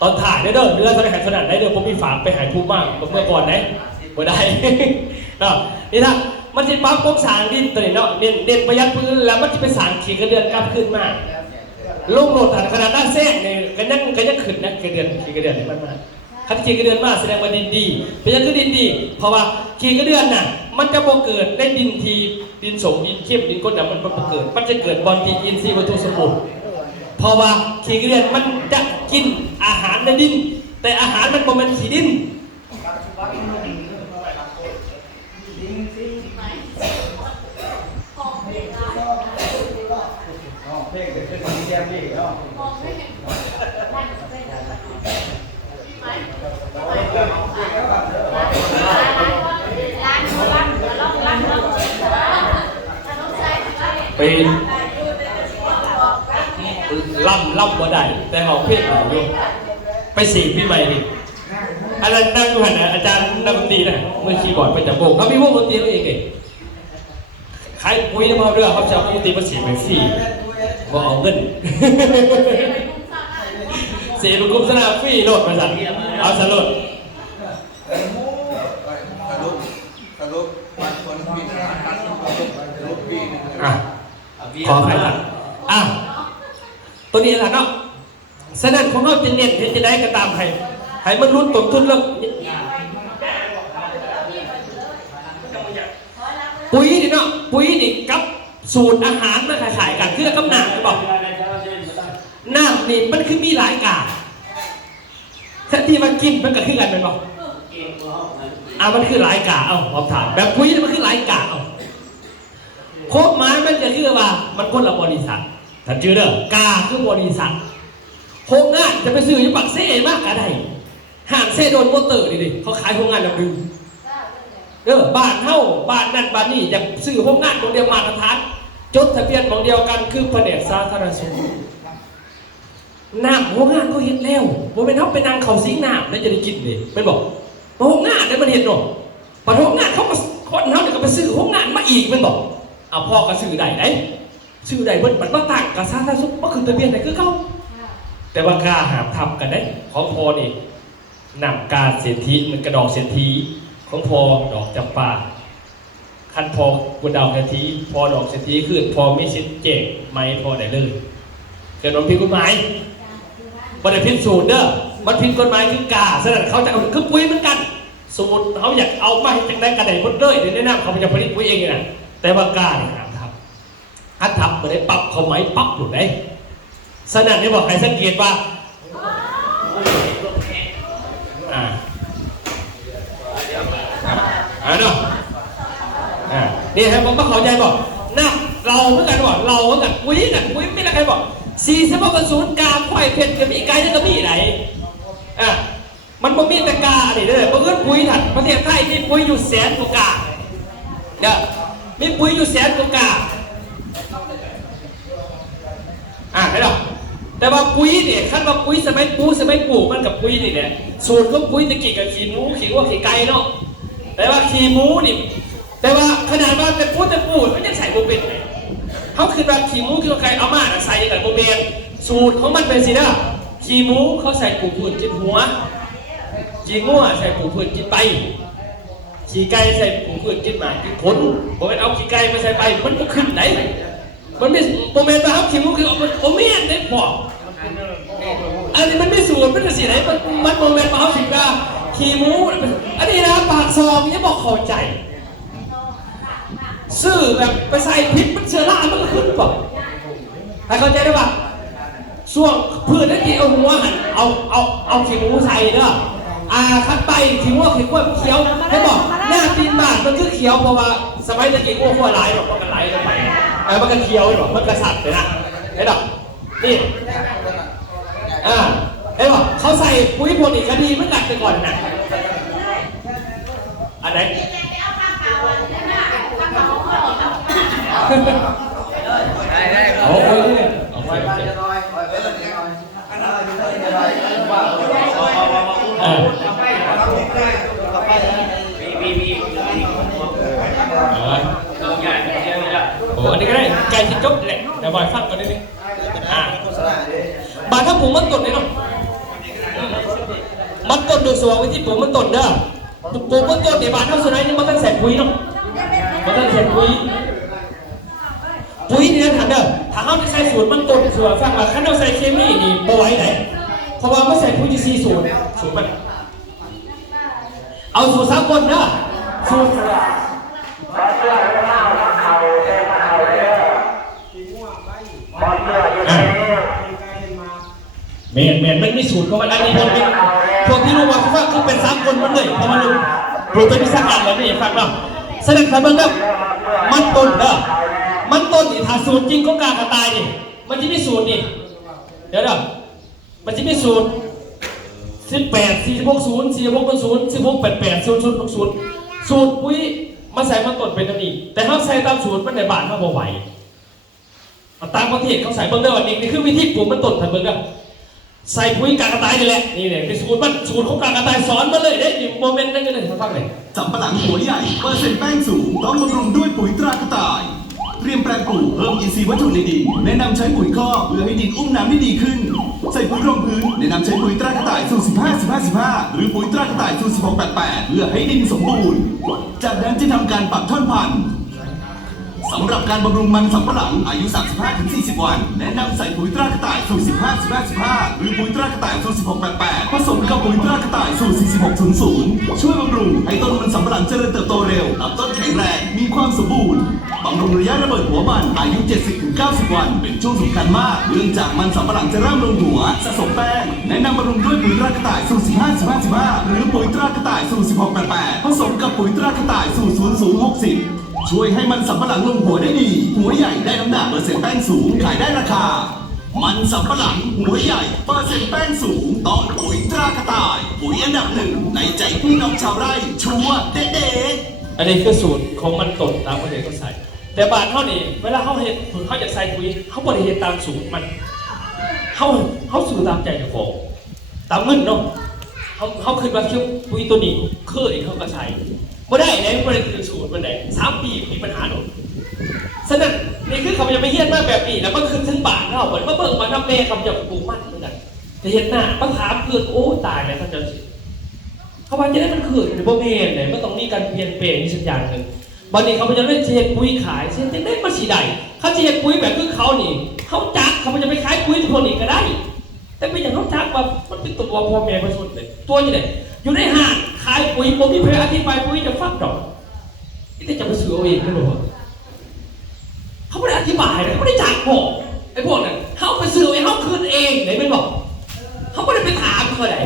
ตอนถ่ายได้เด้อเรือตอนนี้หายขนาดได้เด้อผมมีฝากไปหายทุกบ้างเมื่อก่อนไหนบ่ได้นี่นะมันจะปั๊บก้มสารดินตัวนี้เนาะเด่นประหยัดพื้นแล้วมันจะไปสารขี่กระเดือนกลับขึ้นมาลงโหลดขนาดด้านแทรกเนี่ยกันยังขึ้นนะกระเดือนขี่กระเดือนนี่มันมาคันขี่กระเดือนมาแสดงว่าดินดีประหยัดคือดินดีเพราะว่าขี่กระเดือนน่ะมันจะบ่เกิดได้ดินทีดินสมดินเข้มดินก้นน่ะมันบ่เกิดมันจะเกิดบอลทีอินทรีย์วัตถุสมบูรณ์เพราะว่าขี่กระเดือนมันจะกินอาหารในดินแต่อาหารมันบ่แม่นขี้ดินเพลงเด็กเป็นคนแก้มนี่เนาะไปล่ำบ่ได้แต่เขาเพลงอยู่ไป4 ปีใหม่ดิอะไรนั่งดูหันอาจารย์นักดนตรีนะเมื่อคีย์บอร์ดไปจับโบกเขามีวงดนตรีเขาเองใครปุ้ยน้ำมันเรือเขาจะเอาดนตรีมา4 ไปฟรีก็เอาเงินเสียเป็นกลุ่มสนามฟรีโหลดมาสั่งเอาสรุปวันคนปีนะสรุปปีขอใครครับตัวนี้แหละเนาะฉะนั้นของเราจะเน้นจะได้กระตามให้มันรุนต้นทุนเรื่องปุ๋ยนี่เนาะปุ๋ยนี่กับสูตรอาหารมันขายกันคือกับน้ำบอกน้ำนี่มันคือมีหลายกากถ้าที่มันกินมันก็คือกันเป็นบอกมันคือหลายกากผมถามแบบปุ๋ยมันคือหลายกากโคบไม้มันจะคือว่ามันคนละบริษัทถ้าชื่อเด้อกาคือบริษัทโรงงานจะไปซื้ออยู่ปักเซ่มากกะได้ห่างเซ่โดนมอเตอร์ดิเขาขายโรงงานแบบนึงบ้านเท่าบ้านนั่นบ้านนี่อยากซื้อโรงงานโรงเดียวมาตรฐานจดทะเบียนของเดียวกันคือแผนกสาธารณสุขน้ำโรงงานเขาเห็นแล้วว่าเป็นเขาไปนั่งเขาซิงน้ำแล้วจะได้กินเลยไม่บอกโรงงานได้มันเห็นหรอพอโรงงานเขาก็คนเขาเนี่ยก็ไปซื้อโรงงานมาอีกมันบอกพ่อก็ซื้อใดได้ซื้อใดมันต่างกับสาธารณสุขก็คือทะเบียนไหนคือเขาแต่ว่ากาหามทำกันได้ของพอนี่นำกาเศรษฐีมันกระดอกเศรษฐีของพอดอกจำปาคันพอกุดดาวเศรษฐีพอดอกเศรษฐีขึ้นพอมีสิทธิ์เจ๊กไม่พอได้เลยเกิดโดนพิษกฎหมายมันได้พิษสูตรเด้อมันพิษกฎหมายคือกาฉะนั้นเขาจะเอาคือปุ๋ยเหมือนกันสูตรเขาอยากเอามาให้จังได้กระไดหมดเลยเดี๋ยวแนะนำเขาจะผลิตปุ๋ยเองนะแต่ว่ากาเนี่ยหามทำถ้าทำมันได้ปรับเขาไหมปรับหลุดได้ฉะนั้นนี่บอกใครสังเกตว่า นี่ครับผมก็เข้าใจบอกนะเราเหมือนกันบอกเราเหมือนกันปุ๋ยไม่ได้ใครบอก40%กาควายเพชรกับมีไก่จะมีไหนมันบ่มีแต่กาเนี่ยเด้อเพราะเงินปุ๋ยถัดประเทศไทยมีปุ๋ยอยู่100,000 กว่ากาเด้อมีปุ๋ยอยู่100,000 กว่ากาเห็นหรอแต่ว่าปุ๋ยเนี่ยขั้นว่าปุ๋ยสมัยปลูกมันกับปุ๋ยนี่เนี่ยสูตรของปุ๋ยตะกี้กับขี้หมูขี้วัวขี้ไก่เนาะแต่ว่าขี้หมูนี่แต่ว่าขนาดว่าเป็นปุ๋ยจะปลูกมันยังใส่โบเป็นเลยเขาคือว่าขี้หมูขี้วัวไก่เอามาใส่กับโบเป็นสูตรของมันเป็นสินะขี้หมูเขาใส่ปลูกพืชกินหัวขี้งัวใส่ปลูกพืชกินใบขี้ไก่ใส่ปลูกพืชกินหมากกินผลโบเป็นเอาขี้ไก่มาใส่ใบมันก็ขึ้นไหนมันไม่โมเมนต์นะครับขี้มูคือโมเมนต์ได้พออันนี้มันไม่สูตรมันจะสีไหนมันโมเมนต์มาเขาสิว่าขี้มูอันนี้นะปากซองยังบอกเข้าใจซื้อแบบไปใส่พิษมันเชื้อรามันก็ขึ้นป่ะแต่เข้าใจได้ป่ะช่วงพืชนั่นที่เอาหัวหันเอาขี้มูใส่เด้อคัดไปขี้มูขี้กล้วยเขียวให้บอกหน้าตีนบาดมันคือเขียวเพราะว่าสมัยตะกี้กล้วยลายหรอกมันไหลลงไปมันก็เคี้ยวหรอมันกระสับเลยนะเห็นหรอนี่เห็นหรอเขาใส่ปุ๋ยพวกนี้คดีมันกัดไปก่อนนะอันไหนโอ้ยเอาไว้โอ้อันนี้ก็ได้ไก่ที่จบแหละแต่บอยฟังก่อนนิดนึงบาทถ้าผมมันตดเลยเนาะมันตดดูสวงไว้ที่ผมมันตดเด้อผมมันตดเดี๋ยวบาทเท่าสุดท้ายนี่มันต้องใส่ปุ๋ยเนาะมันต้องใส่ปุ๋ยนี่นะถามเด้อถ้าเขาจะใส่สูตรมันตดสวงฟังว่าขั้นเราใส่เคมีนี่บ่ไหวไหนเพราะว่าไม่ใส่ปุ๋ยจะซีสูตรมันเอาสูตรสากลเด้อสูตรเมนไม่มีสูตรของมันอันนี้พวกที่รู้ว่าคือเป็น3 คนมันเลยเพราะมันรู้เป็นวิชาการแล้วนี่ฟังเราแสดงสมบูรณ์แล้วมันต้นนี่ถ้าสูตรจริงของการกระต่ายนี่มันจะมีสูตรนี่เดี๋ยวมันจะมีสูตร18 46 0 46 0 16 88 0 0 60สูตรปุ๋ยมาใส่มันต้นเป็นตัวนี้แต่ถ้าใส่ตามสูตรมันในบ้านมันบ่ไหวต่างประเทศเขาใส่เบิ้งได้วันนี้นี่คือวิธีปลูกมันต้นทำเบิ้งกันใส่ปุ๋ยกากระต่ายนี่แหละนี่เนี่ยเป็นสูตรของกากระต่ายสอนมาเลยได้โมเมนต์นั่นก็เลยฟังเลย สำปะหลังหัวใหญ่เปอร์เซ็นต์แป้งสูงต้องบำรุงด้วยปุ๋ยตรากระต่ายเตรียมแปลงปลูกเพิ่มอินทรีย์วัตถุในดินแนะนำใช้ปุ๋ยคอกเพื่อให้ดินอุ้มน้ำได้ดีขึ้นใส่ปุ๋ยรองพื้นแนะนำใช้ปุ๋ยตรากระต่ายสูตร15 หรือปุ๋ยตรากระต่ายสูตร16 88เพื่อให้ดินสมบูรณ์จากนั้นจะทำการปรับท่อนพันธุ์สำหรับการบำรุงมันสำปะหลังอายุ 35-40 วันแนะนำใส่ปุ๋ยตรากระต่ายสูตร15 หรือปุ๋ยตรากระต่ายสูตร16 88ผสมกับปุ๋ยตรากระต่ายสูตร4600ช่วยบำรุงให้ต้นมันสำปะหลังเจริญเติบโตเร็วลำต้นแข็งแรงมีความสมบูรณ์บำรุงระยะระเบิดหัวมันอายุ 70-90 วันเป็นช่วงสำคัญมากเนื่องจากมันสำปะหลังจะเริ่มลงหัวสะสมแป้งแนะนำบำรุงด้วยปุ๋ยตรากระต่ายสูตร15 หรือปุ๋ยตรากระต่ายสูตร16 88ผสมกับปุ๋ยตรากระต่ายสูตร0060ช่วยให้มันสำปะหลังลงหัวได้ดีหัวใหญ่ได้น้ำหนักเปอร์เซ็นต์แป้งสูงขายได้ราคามันสำปะหลังหัวใหญ่เปอร์เซ็นต์แป้งสูงต้องปุ๋ยตรากระต่ายปุ๋ยอันดับ1ในใจพี่น้องชาวไร่ชัวร์เด็ดๆอันนี้คือสูตรของมันต้นตามประเทศเขาใส่แต่บ้านเขานี่เวลาเขาอยากใส่ปุ๋ยเขาบริเหตุตามสูตรมันเขาสื่อตามใจเจ้าของตามเงินเนาะเขาคิดว่าปุ๋ยตัวนี้เคยเขาก็ใช้ไม่ได้ไหนไม่ได้คือสูตรมันไหน3 ปีมีปัญหาหมดฉะนั้นนี่คือเขาจะไม่เฮี้ยนมากแบบนี้แล้วมันขึ้นถึงบาทเขาเหมือนมาเบิ่งมาทำเมย์คำจะปลูกมันเหมือนกันแต่เห็นหน้าปัญหาเกิดโอ้ตายเลยท่านเจ้าสิเขาว่าจะได้มันเกิดหรือบ่เมย์ไหนมันต้องมีการเปลี่ยนแปลงอีกสักอย่างหนึ่งวันนี้เขาจะเล่นเชียร์ปุ๋ยขายเช่นจะได้มาสีใดเขาเชียร์ปุ๋ยแบบคือเขานี่เขาจักเขาจะไปขายปุ๋ยทุกคนอีกก็ได้แต่ไม่อย่างเขาจักว่ามันเป็นตัวพ่อแม่ประชาชนเลยตัวนี้เลยอยู่ในห้างขายปุ๋ยผมมีเพื่ออธิบายปุ๋ยจะฟังดอกนี่จะมาซื้อเอาเองไม่รู้เขาไม่ได้อธิบายเลยเขาไม่ได้จักบอกไอ้พวกนั้นเขาไปซื้อไอ้เขาคืนเองไหนไม่บอกเขาไม่ได้ไปถามเขาไหน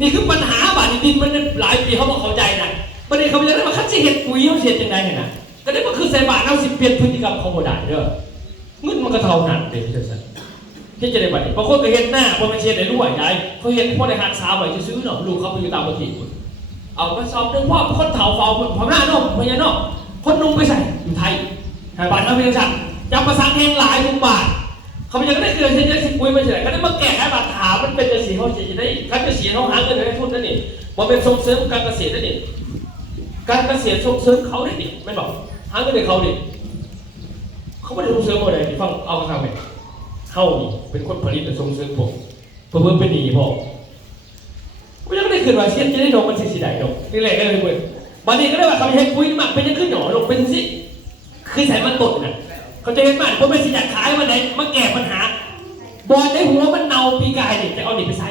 นี่คือปัญหาบาดดินมันหลายปีเขาบอกเข้าใจนะประเด็นเขาจะได้ว่าเขาจะเห็ดปุ๋ยเขาเห็ดยังไงเนี่ยนะ ก็ได้มาคือใส่บาตรเอาสิเปลี่ยนพฤติกรรมเขาบ่ได้เด้อเงินมันก็เท่านั้นเด็กจังซั่นที่จะได้บัดนี้บางคนก็เห็นหน้าบ่แม่นเชียร์ได้รวยยายเขาเห็นพ่อได้หักษาไว้ซื้อๆเนาะลูกเขาไปอยู่ต่างประเทศเอาไปสอบเรื่องพ่อคนเฒ่าเฝ้าพม่าเนาะพญาเนาะคนนุ่งไปใส่อยู่ไทยให้บาตรเอาไปจังซั่นจับภาษาแห่งหลายทุกบาทเขายังได้เกินเช่นสิปุ้ยมาเฉยก็ได้มาแก่ให้บาดถามันเป็นจะสีเขาจะได้การเกษตรเขาหาเงินให้ทุนนั่นนี่มันเป็นส่งเสริมการเกษตรนั่นนี่การเกษตรส่งเสริมเขาได้ดิไม่บอกหาเงินให้เขาดิเขาไม่ได้ส่งเสริมอะไรฟังเอาคำถามไปเขานี่เป็นคนผลิตแต่ส่งเสริมผมเพิ่มเป็นหนี้พอก็ยังได้ขึ้นว่าเช่นจะได้ดอกมันสีใดดอกนี่แหละก็เลยปุ้ยบางทีก็ได้ว่าเขาให้ปุ้ยมากเป็นยังขึ้นหน่อลงเป็นสิคือใส่มันตดน่ะเขาจะเห็นมากเพราะไม่สิอยากขายวันไหนมาแก้ปัญหาบอลในหัวมันเน่าปีกายเนี่ยจะเอาเด็กไปใช้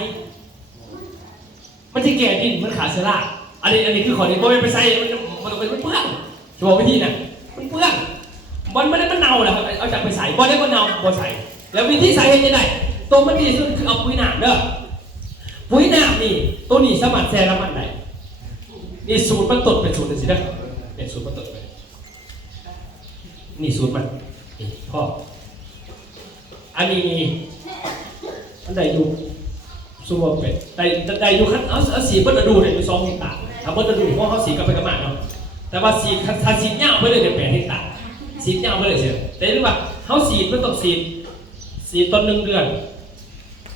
มันจะแก่ดินมันขาดเชื้อราอันนี้คือขอเด็กบอลไปใช้มันเปลืองจะบอกวิธีน่ะมันเปลืองบอลไม่ได้มันเน่าแหละเอาจากไปใส่บอลได้มันเน่าบอลใส่แล้ววิธีใส่ยังไงตัวมันดีสุดคือเอาปุ๋ยหนามเด้อปุ๋ยหนามนี่ตัวนี้สมัครแซงน้ำมันไหนนี่สูตรมันตดเป็นสูตรสิเด้อเป็นสูตรมันตดไปนี่สูตรมันพ่ออันนี้อันใดอยู่สูบเป็ดใดอยู่ขั้นเอาสีเบิ้ลดูเนี่ยอยู่2 เฮกตาร์ถ้าเบิ้ลดูเพราะเขาสีกับไปกับมาเนาะแต่ว่าสีถ้าสีเงาไปเลย8 เฮกตาร์สีเงาไปเลยเสียแต่รู้ป่ะเขาสีมันต้องสีต้น1 เดือน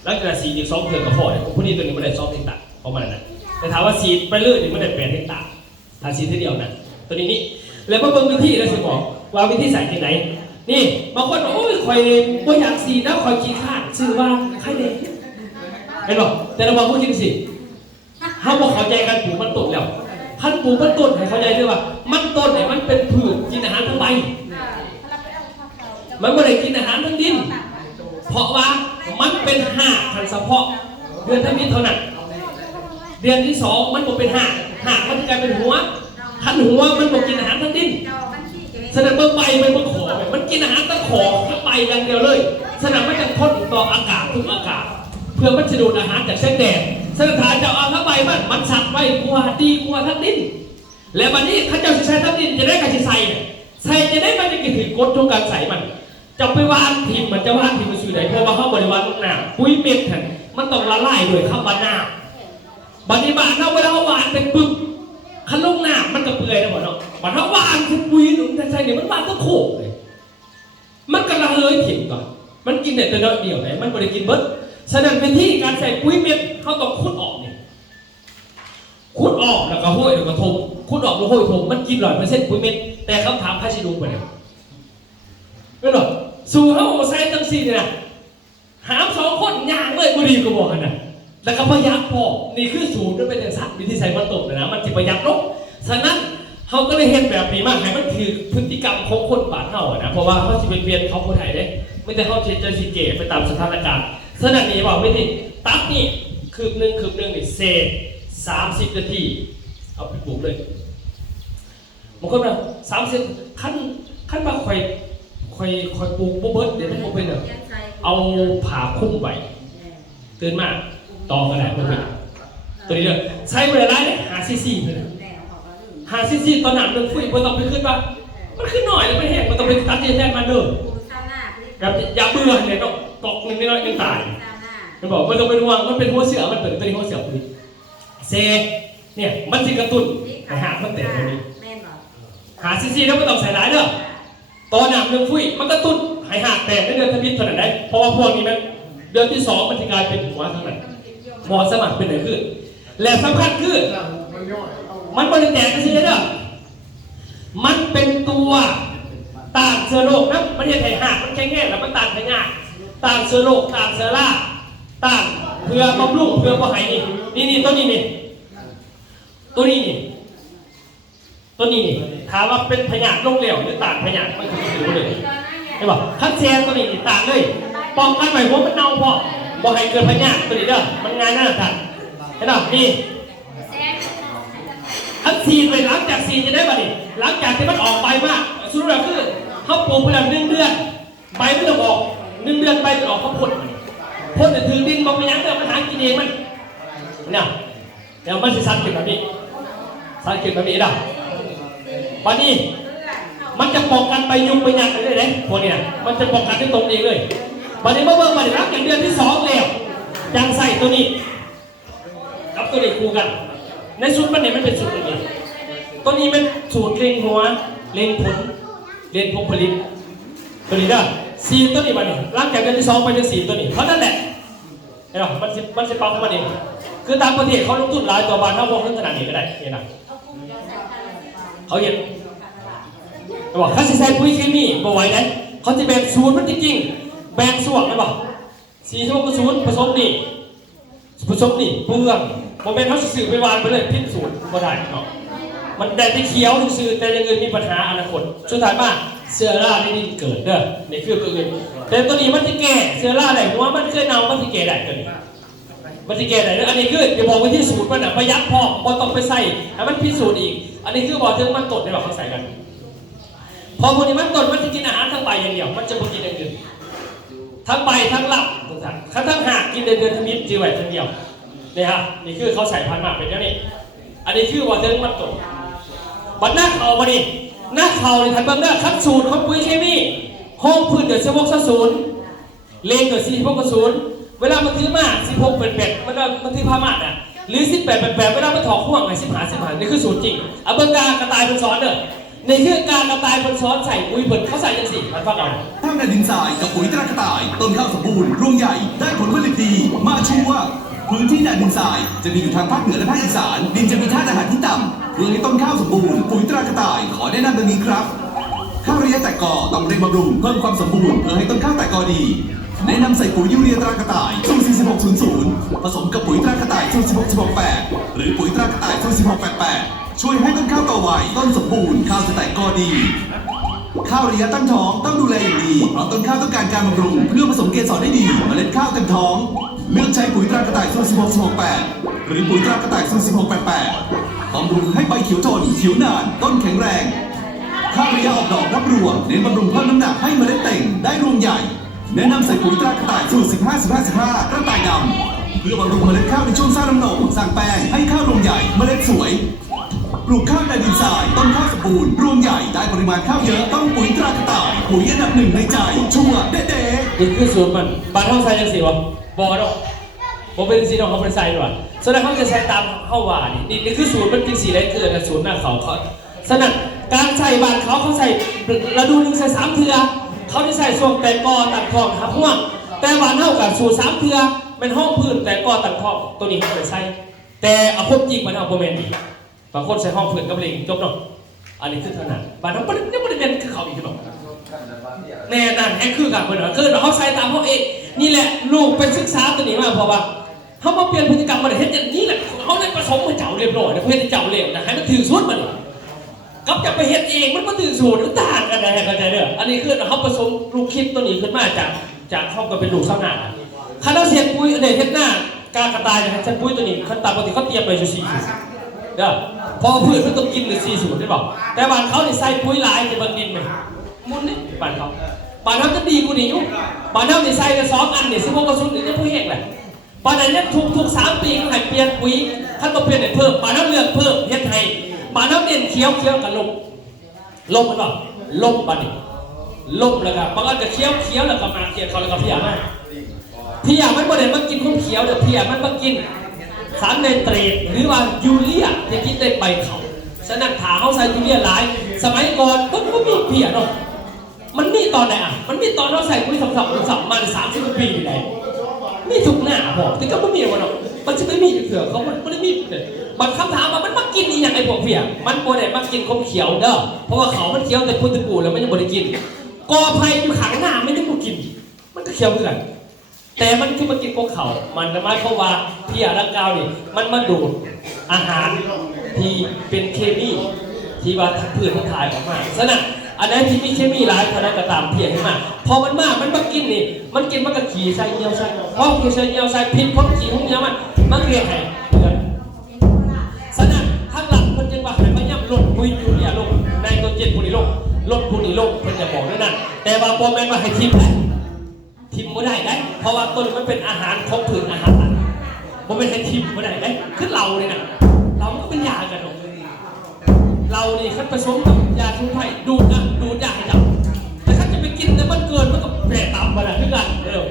แล้วก็สีอีก2 เดือนก็พอเนี่ยพวกนี้ตัวนี้มันได้2 เฮกตาร์ประมาณนั้นแต่ถามว่าสีไปเรื่อยมันได้8 เฮกตาร์ถ้าสีทีเดียวนะตัวนี้แล้วมาเบิ่งวิธีแล้วสิบอกว่าวิธีใส่ที่ไหนนี่บางคนบอกโอ้ยคอยบ่อยากสีแล้วคอยขี้ข้านซื้อว่าใครเด็กเห็นหรอแต่เราบอกพูดจริงสิเขาบอกเข้าใจกันปลูกมันต้นแล้วท่านปลูกมันต้นให้เข้าใจด้วยว่ามันต้นเนี่ยมันเป็นพืชกินอาหารทั้งใบมันไม่ได้กินอาหารทั้งดินเพราะว่ามันเป็นหากพันธุ์เฉพาะเดือนทมิตรเท่านั้นเดือนที่2มันก็เป็นหากมันจะกลายเป็นหัวทันหัวมันบอกกินอาหารทั้งดินสนามเบอร์ใบมันขอมันกินอาหารตะขอทั้งใบอย่างเดียวเลยสนามมันจะทนต่ออากาศทุกอากาศเพื่อมันจะดูดอาหารจากแสงแดดสนามฐานจะเอาทั้งใบมันสัตว์ไว้กลัวดีกลัวทั้งดินและวันนี้ข้าเจ้าใช้ทั้งดินจะได้การใส่จะได้มันจะกินถึงกดทุกการใส่มันจะไปวานพิมพ์มันจะวานพิมพ์มันสื่อไหนเพราะว่าเขาบริวารลูกหนาปุ้ยเม็ดแทนมันต้องละลายด้วยข้าวบานาบันนี้บานเราเวลาเขาวานเป็นปึ๊บขันลงหน้ามันก็เปื่อยนะหมดเนาะมันถ้าวานคือปุ้ยหนุ่มแต่ใส่เนี่ยมันวานก็โขกเลยมันกระเฮยถิ่นก่อนมันกินแต่ตัวเดียวไหนมันไม่ได้กินเบิร์ดฉะนั้นเป็นที่การใส่ปุ้ยเม็ดเขาต้องขุดออกเนี่ยขุดออกแล้วก็ห้อยแล้วก็ทมขุดออกแล้วห้อยทมมันกิน100%ปุ้ยเม็ดแต่คำถามพาชิดูไปเนี่ยไม่หรอกสู่เขาใส่ตั้ง4เนี่ยนะหาม2 คนย่างเลยบุรีก็บอกกันนะแล้วก็ประหยัดพอนี่คือสูตรด้วยเป็นอย่างสัตว์วิธีใส่มันตกเลยนะมันจะประหยัดลงฉะนั้นเขาก็เลยเห็นแบบนี้มากให้มันถือพฤติกรรมของคนบ้านเฮาอะนะเพราะว่าเขาจะเป็นเวียนเขาคนไทยได้ไม่แต่เขาจะสิเจไปตามสถานการณ์ฉะนั้นนี่บอกไม่ดีตักนี่คืบหนึ่งนี่เศษ30 นาทีเอาไปปลูกเลยบางคนแบบ30ขั้นมาคอยปลูกเบิร์ดเดี๋ยวมันเป็นแบบเอาผ่าคุ้มไปตื่นมาต่อกันแหละมันเป็นตัวนี้เลยใช้เวลาเนี่ย5 cc เลย5 cc ตอนหนักมันฟุ้ยมันต้องไปขึ้นป่ะมันขึ้นหน่อยแล้วไม่แห้งมันต้องไปตัดแทนมันเดิมแบบอย่าเบื่อเนี่ยต้องตกนึงน้อยยังตายมันบอกมันต้องเป็นห่วงมันเป็นหัวเสือมันเปิดตัวนี้หัวเสือพอดีเซเนี่ยมันจะกระตุ้นให้หางมันเตะตรงนี้5 cc แล้วไม่ต้องใส่ร้ายเด้อตอนหนักมันฟุ้ยมันกระตุ้นให้หางแตกในเดือนทมิตรเท่านั้นได้เพราะว่าพวกนี้มันเดือนที่2มันจะกลายเป็นหัวทั้งนั้นหมอสมัครเป็นไหนขึ้นและสำคัญคือมันบริแตกกันสิเด้อมันเป็นตัวต้านเชื้อโรคนะประเทศไทยหักมันแข็งแรงแล้วมันต้านพยาธิต้านเชื้อโรคต้านเชื้อราต้านเพื่อบำรุงเพื่อบ่ให้นี่ตัวนี้ถามว่าเป็นพยาธิโรคเหลวหรือต้านพยาธิมันคือเลยใช่ป่ะคัดแซนตัวนี้ต้านเลยป้องกันไว้หัวมันเน่าพอบ่ให้เกิดพยาธิตัวนี้เด้อมันงานน่าทันเห็นป่ะนี่คัดซีนไปหลังจากซีนจะได้ป่ะนี่หลังจากที่มันออกใบมากสุดแล้วคือเขาปลูกไปแล้ว1 เดือนใบมันจะออก1 เดือนใบจะออกเขาพ่นแต่ถือดินบอกไปยังเด้อมันหากินเองมันเนี่ยเดี๋ยวมันจะสังเกตแบบนี้ได้วันนี้ มันจะป้องกันไปยุงไปยันได้เลยพวกนี้นะมันจะป้องกันด้วยตรงเองเลยวันนี้เมื่อเบิ่งมาได้รับอย่างเดือนที่2แล้วยังใส่ตัวนี้กับตัวนี้คู่กันในสูตรมันเนี่ยมันเป็นสูตรอะไรตัวนี้มันสูตรเล็งหัวเล็งผลเล็งผลผลิตตัวนี้ได้ซีตัวนี้มาเนี่ยหลังจากเดือนที่2ไปเดือน4ตัวนี้เพราะนั่นแหละเห็นไหมมันจะปรับมันเองคือต่างประเทศเขาลงทุนหลายตัวบานเท่าพวกนั้นขนาดนี้ก็ได้เห็นไหมเขาเห็นบอกเขาใส่ปุ๋ยเคมีบ่ไหวนะเขาจะแบ่งสูตรมันจริงๆแบ่งส่วนนะบอก4 ชั่วโมงก็สูตรผสมนี่เปลืองโมเมนต์เขาสื่อไปวานไปเลยพิ้นสูตรก็ได้เนาะมันได้ที่เคี้ยวสื่อแต่ยังอื่นมีปัญหาอนาคตสุดท้ายมาเสื้อราในดินเกิดเด้อในคือตัวอื่นแต่ตัวนี้มันจะแก่เสื้อราไหนเพราะว่ามันเคยเน่ามันจะแก่ได้ตัวนี้มันจะแก่ได้เด้ออันนี้คือจะบอกไว้ที่สูตรมันประหยัดพอต้องไปใส่แล้วมันพิสูจน์อีกอันนี้คือบอกถึงมันตดได้บอกเขาใส่กันพอพวกนี้มันตดมันจะกินอาหารทั้งใบอย่างเดียวมันจะไม่กินอย่างอื่นทั้งใบทั้งลำทุกท่านทั้งหากกินเดือนทมิตรจีไว้ทั้งเดียวนี่ฮะนี่คือเขาใส่พันธุ์มาเป็นอย่างนี้อันนี้คือว่าเดินมันตกบัดหน้าเข่ามาดิหน้าเข่าในทันเบื้องหน้าขั้นสูตรของปุ๋ยเคมีห้องพื้นเดือด16 เลนเดือด46 เวลามันถือมา16เป็นมันถือผ้ามัดอ่ะหรือ18เวลามันถอดห่วงไง15นี่คือสูตรจริงเอาเบื้องกระต่ายเป็นซ้อนเด้อในคือการกระต่ายเป็นซ้อนใส่ปุ๋ยเปิดเขาใส่ยังสิมันฟังเอาทั้งในดินทรายกับปุ๋ยตรากระต่ายต้นข้าวสมบูรณ์รวงใหญ่ได้ผลผลิตดีมาชัวร์พื้นที่แดนดินทรายจะมีอยู่ทางภาคเหนือและภาคอีสานดินจะมีธาตุอาหารที่ต่ำเพื่อให้ต้นข้าวสมบูรณ์ปุ๋ยตรากระต่ายขอแนะนำดังนี้ครับข้าวระยะแตกกอต้องเร่งบำรุงเพิ่มความสมบูรณ์เพื่อให้ต้นข้าวแตกกอดีแนะนำใส่ปุ๋ยยูเรียตรากระต่ายสูตร4600ผสมกับปุ๋ยตรากระต่ายสูตร16-8หรือปุ๋ยตรากระต่ายสูตร16-88ช่วยให้ต้นข้าวโตไวต้นสมบูรณ์ข้าวจะแตกกอดีข้าวระยะตั้งท้องต้องดูแลอย่างดีเพราะต้นข้าวต้องการการบำรุงเพื่อผสมเกสรได้ดีเมล็ดข้าวเต็มท้องเลือกใช้ปุ๋ยตรากระต่ายสูตร16-8หรือปุ๋ยตรากระต่ายสูตร16-88บำรุงให้ใบเขียวทนเขียวนานต้นแข็งแรงข้าวระยะออกดอกรับรวงเน้นบำรุงเพิ่มน้ำหนักให้เมล็ดเต่งได้รวงใหญ่แนะนำใส่ปุ๋ยตรากระต่ายสูตร15-15-15กระต่ายดำเพื่อบำรุงเมล็ดข้าวในช่วงสร้างน้ำหนองสร้างแป้งให้ข้าวรวงใหญ่เมล็ดสวยปลูกข้าวในดินทรายต้นข้าวสมบูรณ์รวงใหญ่ได้ปริมาณข้าวเยอะต้องปุ๋ยตรากระต่ายปุ๋ยอันดับ1ในใจชัวร์เด๊ะนี่คือสูตรมันบานเท่าใส่ยังสิวะบอดอกผมเป็นสีดอกเขาเป็นใส่ด้วยฉะนั้นเขาจะใช้ตามเข้าว่านี่คือสูตรมันเป็นสีอะไรคือสูตรหน้าเขาฉะนั้นการใส่บานเขาใส่ฤดูนึงใส่3 เทือเขาจะใส่ช่วงแต่กอตัดทองทับห่วงแต่บานเท่ากับสูตร3 เทือเป็นห้องพื้นแต่กอตัดทองตัวนี้เขาใส่แต่เอาพวกจริงมันเอาโมเมนต์บางคนใส่ห้องพื้นกับเล็งจบเนาะอันนี้คือถนัดบางท่านไม่ได้เป็นคือเขาอีกหรอกแน่นั่นแค่คือกับคนเหรอคือเขาใส่ตามเขาเองนี่แหละลูกไปศึกษาตัวนี้มาเพราะว่าเขามาเปลี่ยนพฤติกรรมมาเห็นอย่างนี้แหละเขาได้ผสมมาเจ้าเรียบร้อยนะเพื่อนเจ้าเรียบนะให้มันถือสูตรมันกับจะไปเห็นเองมันถือสูตรต่างกันนะเข้าใจเด้ออันนี้คือเขาผสมลูกคิดตัวนี้ขึ้นมาจากเขาก็เป็นลูกข้าวหน้าคณะเสียปุ้ยเด็กเห็นหน้าการกระต่ายนะฉันปุ้ยตัวนี้ขั้นตามปกติเขาเตรียมไป4 สูตรเด้อพอพืชมันต้องกินหรือ4 สูตรได้บอกแต่บ้านเขาใส่ปุ๋ยหลายแต่บางดินไหมมุนนี่บ้านเขาจะดีกูดีอยู่บ้านเขาใส่กัน2 อันเนี่ย16 กระสุนนี่จะผู้แห้งแหละบ้านไหนเนี่ยทุก3 ปีเขาให้เปลี่ยนปุ๋ยขั้นต้องเปลี่ยนให้เพิ่มบ้านเขาเลือกเพิ่มเฮ็ดให้บ้านเขาเน้นเคี้ยวกับลมมันบอกลมบ้านนี้ลมแล้วก็บางอันจะเคี้ยวแล้วก็มาเคี้ยวเขาแล้วก็เพี้ยมากเพี้ยมันบ่ได้มากินข้าวเขียวเดี๋ยวเพี้ยมันมากินสารไนเตรตหรือว่ายูเรียที่กินได้ไปเขาฉะนั้นถาเขาใส่ยูเรียหลายสมัยก่อนก็ไม่มีเพี้ยหรอกมันมีตอนไหนอ่ะมันมีตอนเราใส่ปุ๋ยสับมา30 กว่าปีไหนมีทุกหน้าบอกแต่ก็ไม่มีวันหรอกมันจะไม่มีเถื่อเขามันไม่ได้มีเลยมันคำถามว่ามันมากินอย่างไอ้พวกเพี้ยมันบ่ได้มากินข้าวเขียวเด้อเพราะว่าเขามันเคี้ยวแต่พุทธกูแล้วมันยังบ่ได้กินกอไผ่อยู่ข้างหน้าไม่ได้บ่กินมันก็เคี้ยวเหมือนกันแต่มันคือมากินพวกเขามันทำไมเพราะว่าเพี้ยร่างกายนี่มันมาดูดอาหารที่เป็นเคมีที่ว่าพืชมันถ่ายออกมาฉะนั้นอันนั้นที่มีเคมีหลายขนาดก็ตามเพี้ยขึ้นมาพอมันมากมันมากินนี่มันกินมันก็ขี่ใส่เงี้ยวใส่พอขี่ใส่เงี้ยวใส่พิษพ้นขี่ของเงี้ยวมันเรียกไงฉะนั้นข้างหลังมันจึงว่าให้พยายามลดปุ๋ยยูเรียลงในตัวเจ็ดปุ๋ยลงลดปุ๋ยลงมันจะบอกนั่นแต่ว่าพอแม่นว่าให้ทิ้งไม่ได้เพราะว่าต้นมันเป็นอาหารของผืนอาหารมันเป็นให้ทิมไม่ได้คือเราเนี่ยนะเราก็เป็นยากันหรอกเรานี่คัดผสมกับยาสมุนไพรดูด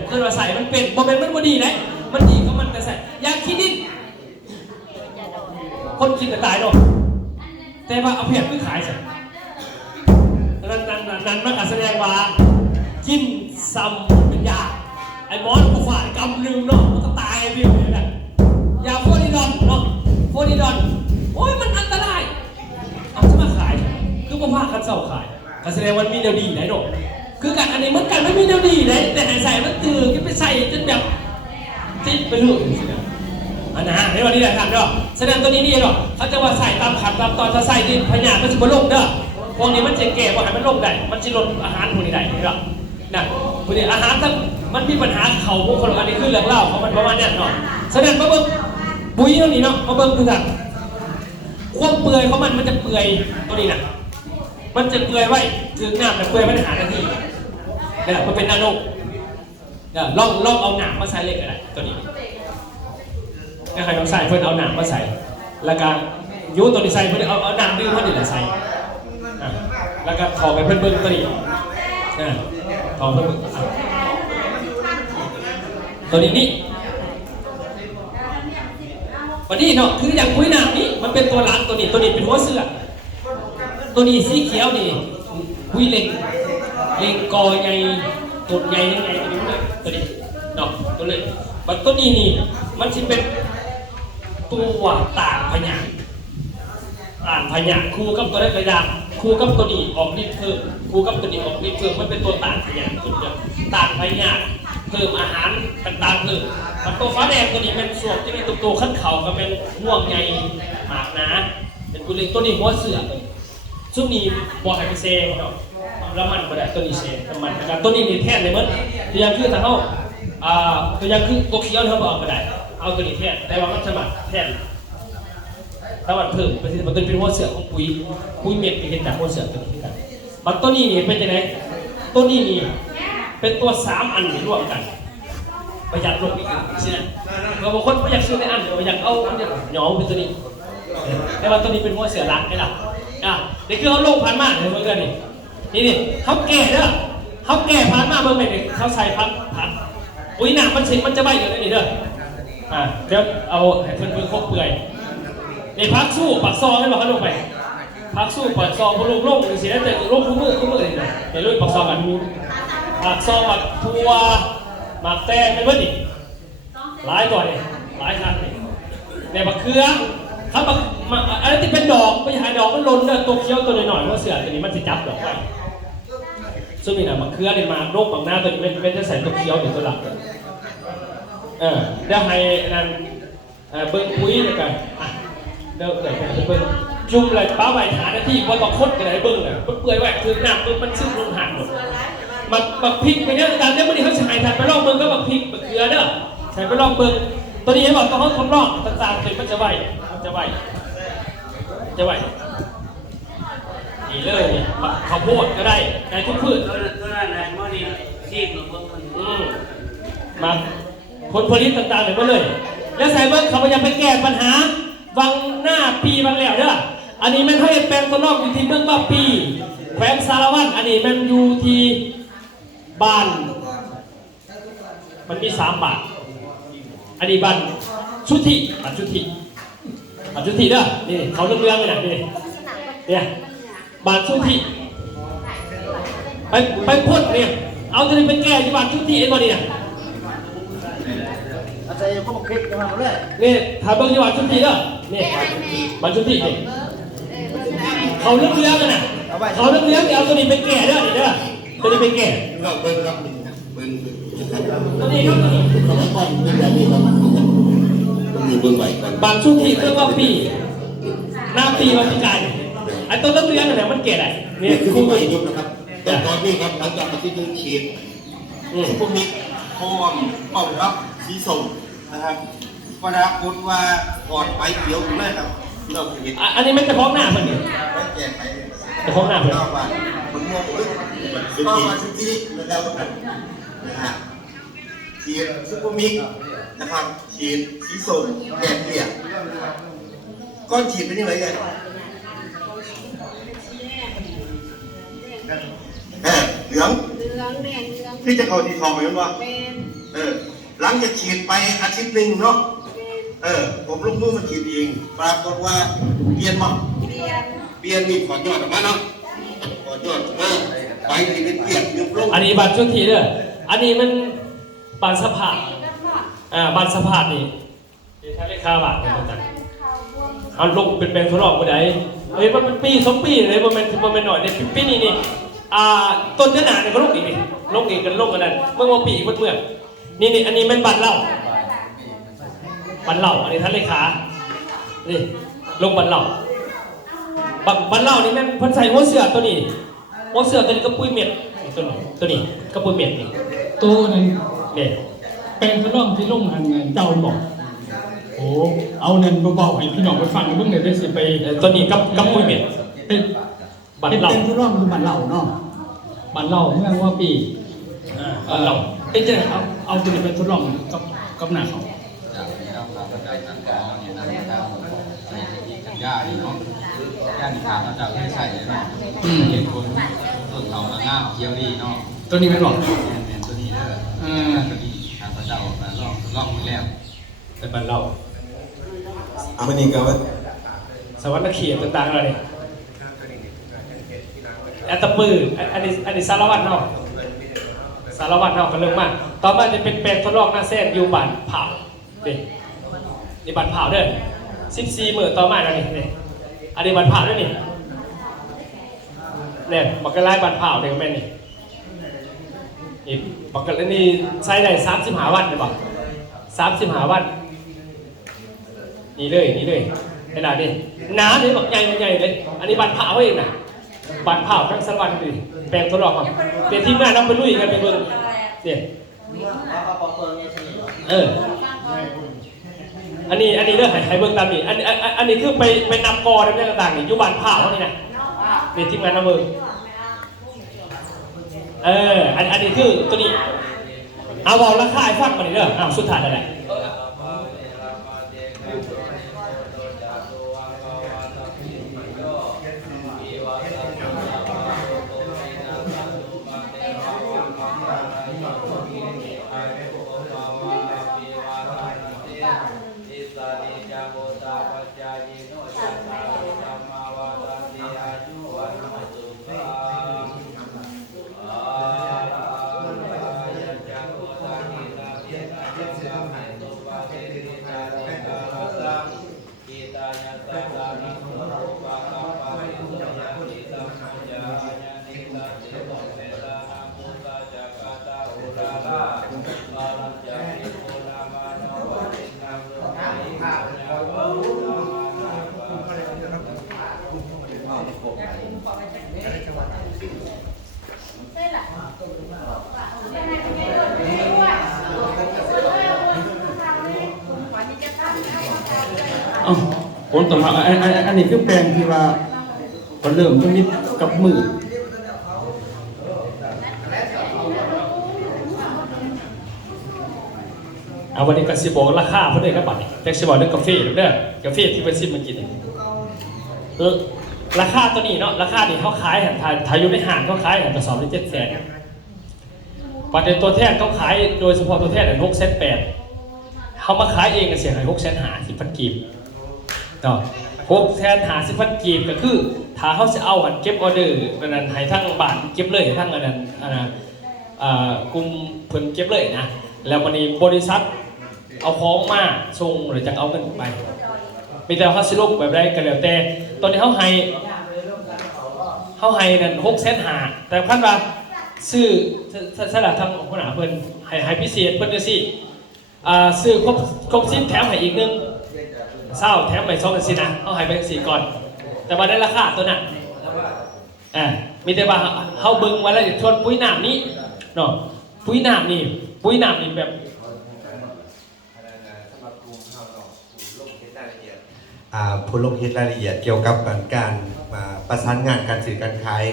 เคยว่าใส่มันเป็นบ่เป็นมันบ่ดีนะมันดีก็มันแต่ใส่ยาขี้ดินคนกินแต่ตายเนาะแต่ว่าเอาเพียบคือขายใส่นั้นมันอาจแสดงว่ากินซ้ำเป็นยาไอ้หมอนกูฝาดกำนึงเนาะมันก็ตายไอ้พี่เลยนะยาโฟนิดอนเนาะโฟนิดอนโอ้ยมันอันตรายเอาจะมาขายคือมาพาคันเศร้าขายก็แสดงว่ามีแนวดีไหนเนาะคือการอันนี้มันกันไม่มีแนวดีไหนแต่ใส่มันตื่นก็ไปใส่จนแบบติดไปเรื่อยอันนั้นในวันนี้แหละครับเนาะแสดงตัวนี้นี่เนาะเขาจะว่าใส่ตามขันตามตอนถ้าใส่ดิพญามันจะมาลงเด้อพวกนี้มันจะแก่ว่าให้มันลงได้มันจะลดอาหารพวกนี้ได้เนาะนะพวกนี้อาหารทั้งมันมีปัญหาเข่าพวกคนอันนี้คือเรื่องเล่าของมันประมาณนี้เนาะแสดงมาเบิ่งปุ๋ยตัวนี้เนาะมาเบิ่งคือกันความเปื่อยของมันจะเปื่อยตัวนี้นะมันจะเปื่อยไว้ถึงน้ำแต่เปื่อยไม่ได้หานาทีเนี่ยมันเป็นนาโนเนี่ยลองเอาหนามมาใส่เล็กอะไรตัวนี้นะครับลองใส่เพื่อนเอาหนามมาใส่แล้วก็ยูตัวนี้ใส่เพื่อนเอาหนามดื้อเพื่อนนี่แหละใส่แล้วก็ถอดไปเพื่อนเบิ้งตัวนี้ถอดเพื่อนเบิ้งตัวนี้นี่วันนี้เนาะคืออย่างคุยหนามนี้มันเป็นตัวหลังตัวนี้เป็นหัวเสือตัวนี้สีเขียวนี่คุยเล็งกอใหญ่ตุดใหญ่ยังไงตัวนี้เนาะตัวเลยบัดตัวนี้นี่มันจะเป็นตัวต่างพญาคู่กับตัวได้กระยำคู่กับตัวนี้ออกฤทธิ์เพิ่มคู่กับตัวนี้ออกฤทธิ์เพิ่มมันเป็นตัวต่างพญาตัวเดียวต่างพญาเพิ่มอาหารต่างๆเพิ่มมันตัวฟ้าแดงตัวนี้เป็นส่วนที่มีตัวขั้นเข่ากับเป็นห่วงใหญ่หมากหนาเป็นกุเล็กตัวนี้หัวเสือช่วงนี้บอกให้ไปเซงเนาะแล้วมันมาได้ตัวนี้เซงมันนะครับตัวนี้นี่แทนเลยมั้งตัวยังคือทางเขาตัวยังคือตัวเขียวเขาบอกมาได้เอาตัวนี้แทนแต่ว่ามันสมัครแทนถ้ามันเพิ่มมันเป็นหัวเสือของปุ๋ยเม็ดไปเห็นจากหัวเสือตัวนี้กันมันตัวนี้นี่เป็นยังไงตัวนี้นี่เป็นตัว3อันร่วมกันประหยัดลงอีกใช่ไหมบางคนประหยัดซื้อในอันเดียวประหยัดเอาหยองเป็นตัวนี้แต่ว่าตัวนี้เป็นหัวเสือรักไงล่ะนี่คือเขาลงผ่านมาเห็นไหมกันนี่เขาแก่เด้อเขาแก่ผ่านมาเมื่อไหร่เขาใส่พักอุ้ยหนักมันจะใบอยู่ในนี่เด้อเดี๋ยวเอาให้เพื่อนคบเปื่อยนี่พักสู้ปักซองให้บอกเขาลงไปพักสู้ปักซองพอลงเสียแต่ลงคู่มือเลยนะเดี๋ยวลุยปักซองกันปักซองปักทัวหมักแตงเป็นเพื่อนนี่หลายก่อนนี่หลายครั้งนี่ในบักเขือเขาอะไรที่เป็นดอกไม่ใช่ดอกมันหล่นเนี่ยตัวเคี้ยวตัวหน่อยๆเพราะเสือตัวนี้มันจะจับดอกไว้ซึ่งนี่นะบักเขือเนี่ยมาโรคบักหน้าตัวนี้ไม่จะใส่ตัวเคี้ยวเดี๋ยวตัวหลักเดี๋ยวให้นั่นเบิ้งปุ้ยเลยกันเดี๋ยวเบิ้งจุ่มเลยป้าใบหาหน้าที่ว่าต้องคดกันไหนเบิ้งเลยมันเปื่อยแหวกคือหนักมันซึมลงหางหมดบักพริกไปเนี่ยตามเนี่ยวันนี้เขาใส่ถ่ายไปลองเบิ้งก็บักพริกบักเขือเด้อใส่ไปลองเบิ้งตัวนี้ให้บอกต้องเขาทดลองต่างๆถึงมันจะไหวดีเลยนี่ข้าวโพดก็ได้ในทุกพืชตัวนั้นแหละเมื่อนี้ที่หลวงพ่อมาผลผลิตต่างๆเลย แล้วใส่เบิ้งเขาพยายามไปแก้ปัญหาวังหน้าปีวังแล้วเด้ออันนี้มันให้แปลงตัวนอกอยู่ที่เมืองบ้าปีแขวงสารวัตรอันนี้มันอยู่ที่บ้านมันมี3 บาทอันนี้บ้านชุติเด้อนี่เขาเรื่องเลยนะนี่เนี่ยบ้านชุติไปพ่นเนี่ยเอาจะได้ไปแก้ที่บ้านชุติไอ้บ่เนี่ยอาจารย์ก็บอกคลิปมาเลยนี่ถ้าเบิ้งที่บ้านชุติเด้อนี่บ้านชุตินี่เขาเรื่องกันนะเขาเรื่องเอาตัวนี้ไปแก้เด้อนี่เด้อตัวนี้ไปแก้เราเบิ้งครับเบิ้งตัวนี้ครับตัวนี้มีเบิ้งใหม่ก่อนบางช่วงที่เรียกว่าปีหน้าปีวันที่การไอ้ตัวเรื่องอะไรมันเกล็ดอะไรนี่คือผู้ใหม่ยุบนะครับตอนนี้ครับหลังจากที่ดึงขีดพวกนี้พร้อมรับสีส้มนะครับปรากฏว่าก่อนไปเขียวเลยครับเราเห็นอันนี้มันจะพร้อมหน้าเพื่อนเนี่ยแก้ไขจะพร้อมหน้าเพื่อนคนม่วงลึกก็มาสิที่แล้วกันนะฮะขีดซุปเปอร์มิกนะครับขีดสีส้มแดงเกลี่ยก้อนขีดเป็นยังไงกันเหลืองที่จะเข้าที่ทองไหมวะ หลังจากฉีดไปอาทิตย์หนึ่งเนาะผมลงมือมาฉีดเองปรากฏว่าเปลี่ยนมั้งเปลี่ยนมีขอดยอดออกมาเนาะขอดยอดออกมาไปที่เป็นเปลี่ยนยุบลง อันนี้บัตรชุดทีเด้ออันนี้มันบัตรสภาพบัตรสภาพนี่เป็นทางเลขาบัตรเป็นต่างเอาลงเป็นแปลงทดลองบ่ได้เฮ้ยมันปี2ปีเลยบ่แม่นหน่อยเนี่ยปีนี้ต้นเดือนหน้าเนี่ยก็ลงอีกนี่ลงอีกกันลงกันนั่นเมื่อปีเมื่อนี่อันนี้มันบัตรเหล้าอันนี้ท่านเลขานี่ลงบัตรเหล้าบัตรเหล้านี่แม่นเพิ่นใส่หัวเสือตัวนี้หัวเสือตัวนี้ก็ปุ้ยเม็ดตัวนี้ก็ปุ้ยเม็ดนี่ ตัวนั้น เนี่ย เป็นทดลองที่ลงหันเงินเจ้าบอกโอ้เอาเงินมาบอกให้พี่น้องไปฟังเพิ่งได้สิไป ตัวนี้กับปุ้ยเม็ด เป็น บัตรเหล้า เป็นทดลองคือบัตรเหล่าเนาะบัตรเหล่าเมื่อว่าปี บัตรเหล้า เป็นจะเอาตัวนี้ไปทดลองกับหน้าเขา จากนี้เราพาไปทางการเนี่ยนะทางใส่ที่ทางย่านี่เนาะย่านี่ถามเราจะไม่ใส่เลยเนาะเห็นคนต้นเขามาง่าเคี้ยวดีเนาะ ตัวนี้เป็นหรอ แมนตัวนี้เด้อตัวนี้ทางพระเจ้าลองมือแล้ว เป็นบัตรเหล้า วันนี้ก็ว่า สวรรค์เขียนต่างๆอะไรเนี่ยอัตตปืออันนี้สารวัตรเนาะสารวัตรเนาะกันเรื่องมากต่อมาจะเป็นแปลงทดลองหน้าเส้นอยู่บ้านเผานี่บ้านเผาเด้อ14มื้อต่อมาแล้วนี่อันนี้บ้านเผาด้วยนี่เนี่ยบักกะไลบ้านเผาเด็กแม่นี่บักกะไลนี่ใช้ได้35 วันเลยบ่35 วันนี่เลยขนาดนี้น้ำนี่บักใหญ่เลยอันนี้บ้านเผาเองนะบ้านเผาทั้งสารวัตรนี่แปลงทดลองมาเป็นทีมงานนำไปลุยกันไปเบิ่งเนี่ยอันนี้เรื่องให้เบิ่งตามนี่อันนี้คือไปนำกอในเรื่องต่างๆนี่อยู่บ้านเผานี่นะเป็นทีมงานนำเบิ่งอันนี้คือตัวนี้เอาบอกราคาให้ฟังมาดิเด้อสุดท้ายอะไรผลตอบรับอันนี้คือแปลงที่ว่าพอเริ่มต้องมีกับมือ วันนี้กสิบอกราคาเพื่อนครับบัตรแจ็คสิบอกเรื่องกาแฟเด้อกาแฟที่เป็นซิมเมื่อกี้นี่ราคาตัวนี้เนาะราคานี่เขาขายหันถ่ายอยู่ในห้างเขาขายหันกระสอบละ700,000ปัจจัยตัวแทนเขาขายโดยเฉพาะตัวแทน680,000เขามาขายเองกันเสียหาย650,000 กีบเนาะ650,000 กีบก็คือถ้าเขาจะเอาหันเก็บออเดอร์นั้นให้ทั้งบ้านเก็บเลยทั้งอันนั้นกลุ่มเพิ่นเก็บเลยนะแล้ววันนี้บริษัทเอาของมาส่งหรือจะเอาเงินไปมีแต่เขาสิลกแบบไรกันแล้วแต่ตอนนี้เขาให้นั่น650,000แต่พันว่าซื้อสลัดทางหัวหน้าเพิ่นให้พิเศษเพิ่นจะสิซื้อครบ10แถมให้อีกนึงแถมไป2กันสินะเขาให้ไป4ก่อนแต่ว่าได้ราคาตัวนั้นมีแต่ว่าเขาเบิ่งไว้แล้วชวนปุ๋ยน้ำนี้เนาะปุ๋ยน้ำนี่แบบผู้ลงเฮ็ดรายละเอียดเกี่ยวกับการประสานงานการสื่อการขาย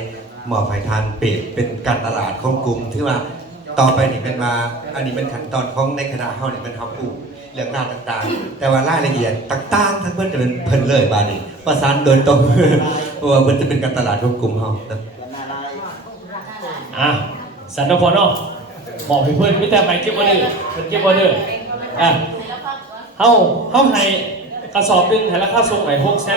หมอไผ่ทานเป็ดเป็นการตลาดของกลุ่มที่ว่าต่อไปนี่เป็นมาอันนี้เป็นขั้นตอนของในคณะเฮานี่เป็นเฮาปลูกเรื่องราวต่างๆแต่ว่ารายละเอียดต่างๆทั้งเพิ่นจะเป็นเพิ่นเลยบาดนี้ประสานโดยตรง เพราะว่าเพิ่นจะเป็นการตลาดของกลุ่มเฮาสันนพเนาะ บอกให้เพื่อนไม่แต่ไปเก็บออเดอร์เป็นเก็บออเดอร์เฮาให้กระสอบหนึ่งให้ราคาส่งให้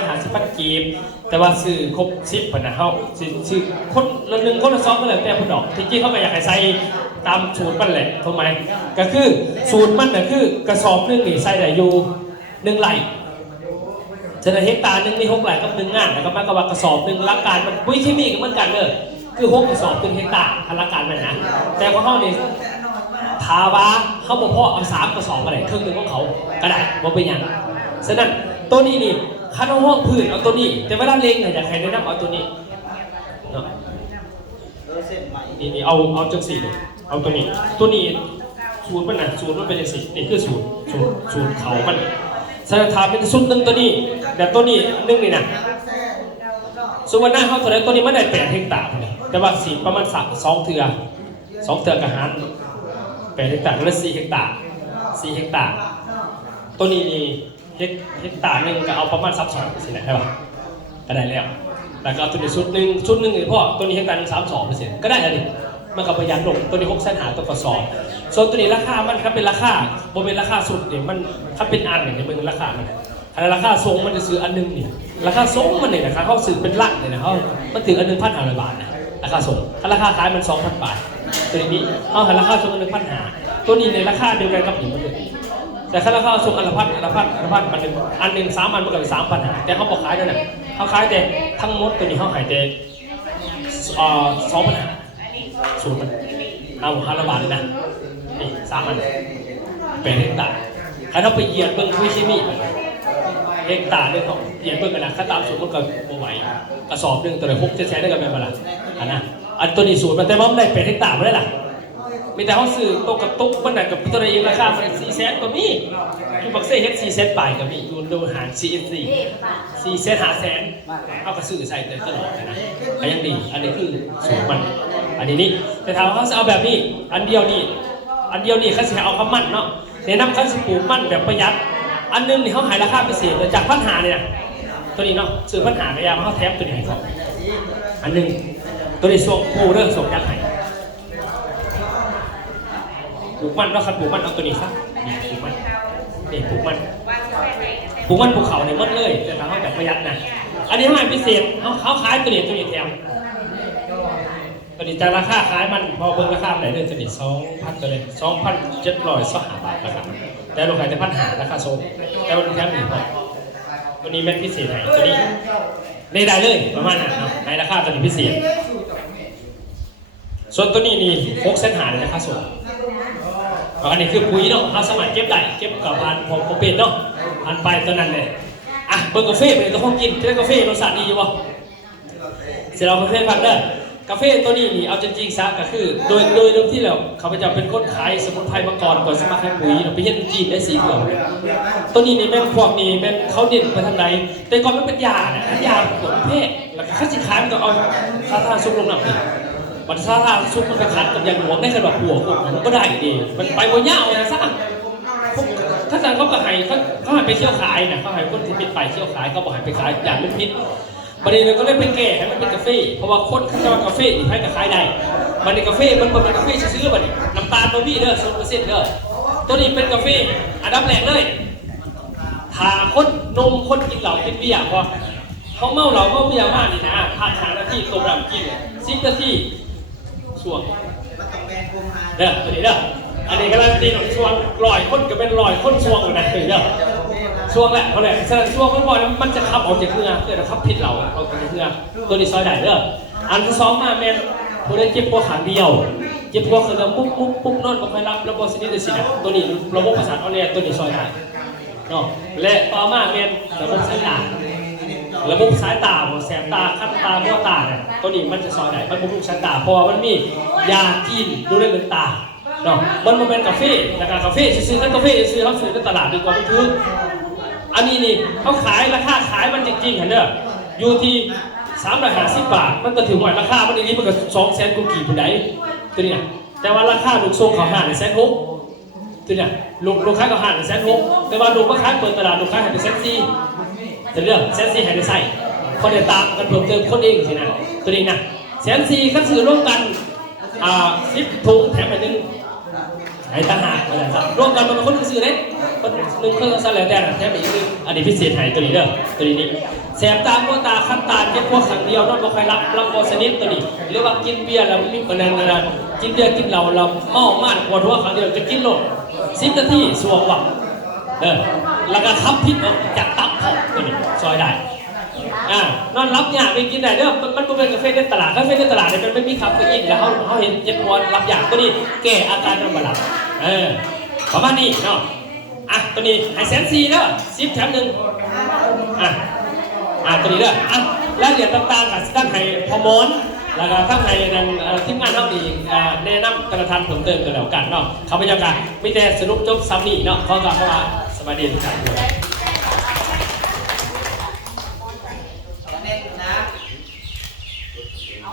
650,000 กีบแต่ว่าซื้อครบ10ป่ะนะเฮาซื้อคนละ1คนละ2ก็แล้วแต่พุ่นดอกที่จริงเขาก็อยากให้ใส่ตามสูตรมันแหละถูกไหมก็คือสูตรมันน่ะคือกระสอบนึงนี่ใส่ได้อยู่1ไร่ฉะนั้นเฮกตาร์นึงมี6ไร่กับ1งานแล้วก็มันก็ว่ากระสอบนึงหลักการมันปุ๋ยเคมีก็เหมือนกันเด้อคือ6กระสอบ1เฮกตาร์หลักการมันนะแต่ของเฮานี่ทาวาเขาบอกพ่อเอา3กระสอบก็ได้ครึ่งนึงของเขาก็ได้บ่เป็นหยังฉะนั้นตัวนี้นี่คันเอาห้องพื้นเอาตัวนี้แต่เวลาเล็งเนี่ยอยากให้แนะนำเอาตัวนี้เนาะนี่เอาจังสี่เอาตัวนี้สูตรมันน่ะสูตรมันเป็นจังสี่นี่คือสูตรเขามันสถานเป็นสูตรนึงตัวนี้แต่ตัวนี้นึงนี่นะส่วนหน้าเขาตัวนี้ตัวนี้มันได้8 เฮกตาร์เลยแต่ว่าสีประมาณ2 เทือกระหัน8 เฮกตาร์แล้ว4 เฮกตาร์4 เฮกตาร์ตัวนี้นี่เฮกตาร์นึงก็เอาประมาณ32%ใช่ป่ะก็ได้แล้วแต่ก็เอาตัวนี้ชุดหนึ่งนี่พ่อตัวนี้เฮกตาร์นึง32%ก็ได้แล้วดิมันก็ประหยัดลงตัวนี้600,000ตัวกระสอบส่วนตัวนี้ราคามันครับเป็นราคาโมเป็นราคาสุดเนี่ยมันถ้าเป็นอันเนี่ยมันราคามันถ้าราคาทรงมันจะซื้ออันนึงนี่ราคาทรงมันเนี่ยนะครับเขาซื้อเป็นลักเนี่ยนะเขามันถึงอันนึง1,500 บาทนะราคาทรงถ้าราคาขายมัน 2,000 บาทตัวนี้เขาหาราคาทรงอันนึง1,500ตัวนี้ในราคาเดียวกันกับนี่มันเลยแต่ค่าราคาส่งอันละพันมันอันหนึ่ง3 อันมันก็เป็น3,500แต่เขาบอกขายด้วยนะเขาขายแต่ทั้งหมดตัวนี้เขาขายแต่2,500สูตรมันเอา500 บาทเลยนะนี่3 อันเป็นเฮกตาร์ใครต้องไปเหยียดเบิ้งคุยชิมิเฮกตาร์เนี่ยเขาเหยียดเบิ้งกันนะค่าตามสูตรมันก็โมไหวกระสอบหนึ่งตัวไหน600,000ได้กันเป็นเวลาอันตัวนี้สูตรมันแต่ว่ามันได้เป็นเฮกตาร์ไม่ได้หรอมีแต่เขาซื้อโตกับตุ๊กมันหนักกับตัวเองราคามัน400,000ก็มีคือบักเซ่เฮ็ด400,000ไปก็มีดูหาร400,000 500,000เอากระซื้อใส่เลยตลอดนะก็ยังดีอันนี้คือสูตรมันอันนี้แต่ถามเขาจะเอาแบบนี้อันเดียวนี่เขาจะเอาคำมั่นเนาะแนะนำเขาจะปลูกมั่นแบบประหยัดอันนึงนี่เขาขายราคาพิเศษจาก1,500เนี่ยตัวนี้เนาะซื้อ1,500ก็ยามาเขาแถมตัวนี้ให้เขาอันนึงตัวนี้ส่งปูเรื่องส่งยักษ์ให้ปลูกมันเราคันปลูกมันเอาตัวนี้ครับปลูกมันนี่ปลูกมันปลูกเขาในมันเลยแต่เขาแบบประหยัดนะอันนี้ให้พิเศษเขาขายตัวนี้แถมตัวนี้จากราคาขายมันพอเบิ่งราคาไหนเดือนตัวนี้2,000ตัวเลย2,725 บาทราคาแต่เราขายแต่1,500ราคาส่งแต่วันนี้แถมอีกตัวนี้เป็นพิเศษให้ตัวนี้ได้เลยประมาณนั้นครับในราคาตัวนี้พิเศษส่วนตัวนี้นี่6,500เลยราคาส่งอันนี้คือปุ๋ยเนาะเขาสามารถเก็บได้เก็บกับพันของเป็ดเนาะพันไปตัวนั้นเลยอ่ะเบอร์กาแฟเป็นตัวของกินเจ้ากาแฟรสชาติดีอยู่บ่เสร็จเรากาแฟพันเด้อกาแฟตัวนี้นี่เอาจริงๆซะก็คือโดยเดิมที่แล้วเขาพเจ้าเป็นคนขายสมุนไพรมาก่อนสมัครให้ปุ๋ยเราไปเฮ็ดจีนได้4 เดือนตัวนี้นี่แม่พวกนี้แม่เขาเด่นไปทางไหนแต่ก่อนมันเป็นยานะยาปวดเพศแล้วก็ข้าสิขายมันก็เอาคาถาซุปลงน้ำมันซาทาซุปมันไปคัดกับยางหลวงได้ขนาดหัวมันก็ได้ดีมันไปบนย่าเอานะซะถ้าสั่งเขาก็ให้เขาให้ไปเที่ยวขายนะเขาให้คนที่เป็นไปเที่ยวขายเขาบอกให้ไปขายอย่างเป็นพิษประเด็นเราก็เลยไปแก้ให้มันเป็นกาแฟเพราะว่าคนเขาจะว่ากาแฟอีกให้กับขายได้มันในกาแฟมันเป็นกาแฟซื้อๆมันน้ำตาลบะหมี่เด้อ0%เด้อตัวนี้เป็นกาแฟอันดับแรกเลยถ้าคนนมคนกินเหล้ากินเบียร์พอเขาเมาเหล้าเมาเบียร์มากนี่นะผ่าน5 นาทีต้มน้ำกิน10 นาทีช่วงเด้อตัวนี้เด้ออันนี้กำลังตีหน่อยช่วง100 คนก็เป็น100 คนช่วงนะตัวนี้เด้อช่วงแหละเขาเลยฉะนั้นช่วงมันจะขับออกจากเนื้อเกิดขับพิษเราออกจากเนื้อตัวนี้ซอยได้เด้ออันที่2มาแมนผู้ได้เจ็บปวดขาเดียวเจ็บปวดคือเราปุ๊บนอนก็ค่อยรับระบบสินิสินะตัวนี้ระบบประสาทเอาเนี่ยตัวนี้ซอยได้เนาะและต่อมาแมนระบบสายตาระบบสายตาแสบตาคันตามัวตาเนี่ยตัวนี้มันจะซอยได้มันบำรุงสายตาเพราะมันมียาจีนดูแลเรื่องตาเนาะมันเป็นกาแฟนะครับกาแฟซื้อเขาซื้อในตลาดดีกว่าไปซื้ออันนี้นี่เขาขายราคาขายมันจริงๆเห็นเด้ออยู่ที่350 บาทมันก็ถือว่าราคามันนี้มันก็200,000กว่ากี่ผู้ใดตัวนี้แต่ว่าราคาลูกทรงเขา1,600,000ตัวนี้ลูกค้าก็1,600,000แต่ว่าลูกค้าเปิดตลาดลูกค้าให้เป็น1,400,000จะเรื่อง1,400,000ให้ได้ใส่คนเดียวตามกันเพิ่มเติมคนเองสินะตัวนี้นะ1,400,000คันซื้อร่วมกัน10 ถุงแถมไป1 ไอ้ทหารอะไรครับร่วมกันเป็นคนหนึ่งสื่อเด้คนหนึ่งเครื่องสั่นแล้วแต่แทบไม่ยืดอันนี้พิเศษหายตัวนี้เด้อตัวนี้แสบตาพวกตาคันตาเจ็บพวกขังเดียวนอนบ่ค่อยรับบ่สนิทตัวนี้หรือว่ากินเบียร์แล้วมีคนนั้นกินเบียร์กินเหล้าเราเมามากปวดหัวขังเดียวจะกินโลด10 นาทีสวงหวังแล้วก็ทับพิษจากตับของตัวนี้ซอยได้นอนรับยากไปกินได้เด้อมันเป็นกาแฟในตลาดกาแฟในตลาดเนี่ยมันไม่มีคาเฟอีนแล้วเขาเห็นเจ็บปวดรับยากตัวนี้แก้อาการนอนบ่หลับประมาณนี้เนาะตัวนี้ให้140,000เด้อ10 แถม 1ตัวนี้เด้อรายละเอียดต่างๆกับตั้งให้ฮอร์โมนแล้วก็ตั้งให้ทีมงานเราดีแนะนำกระทันเพิ่มเติมกันแล้วกันเนาะเขาบรรยากาศมีแต่สรุปจบซ้ำนี่เนาะเขากลับมาสบายดีทุกท่าน เอา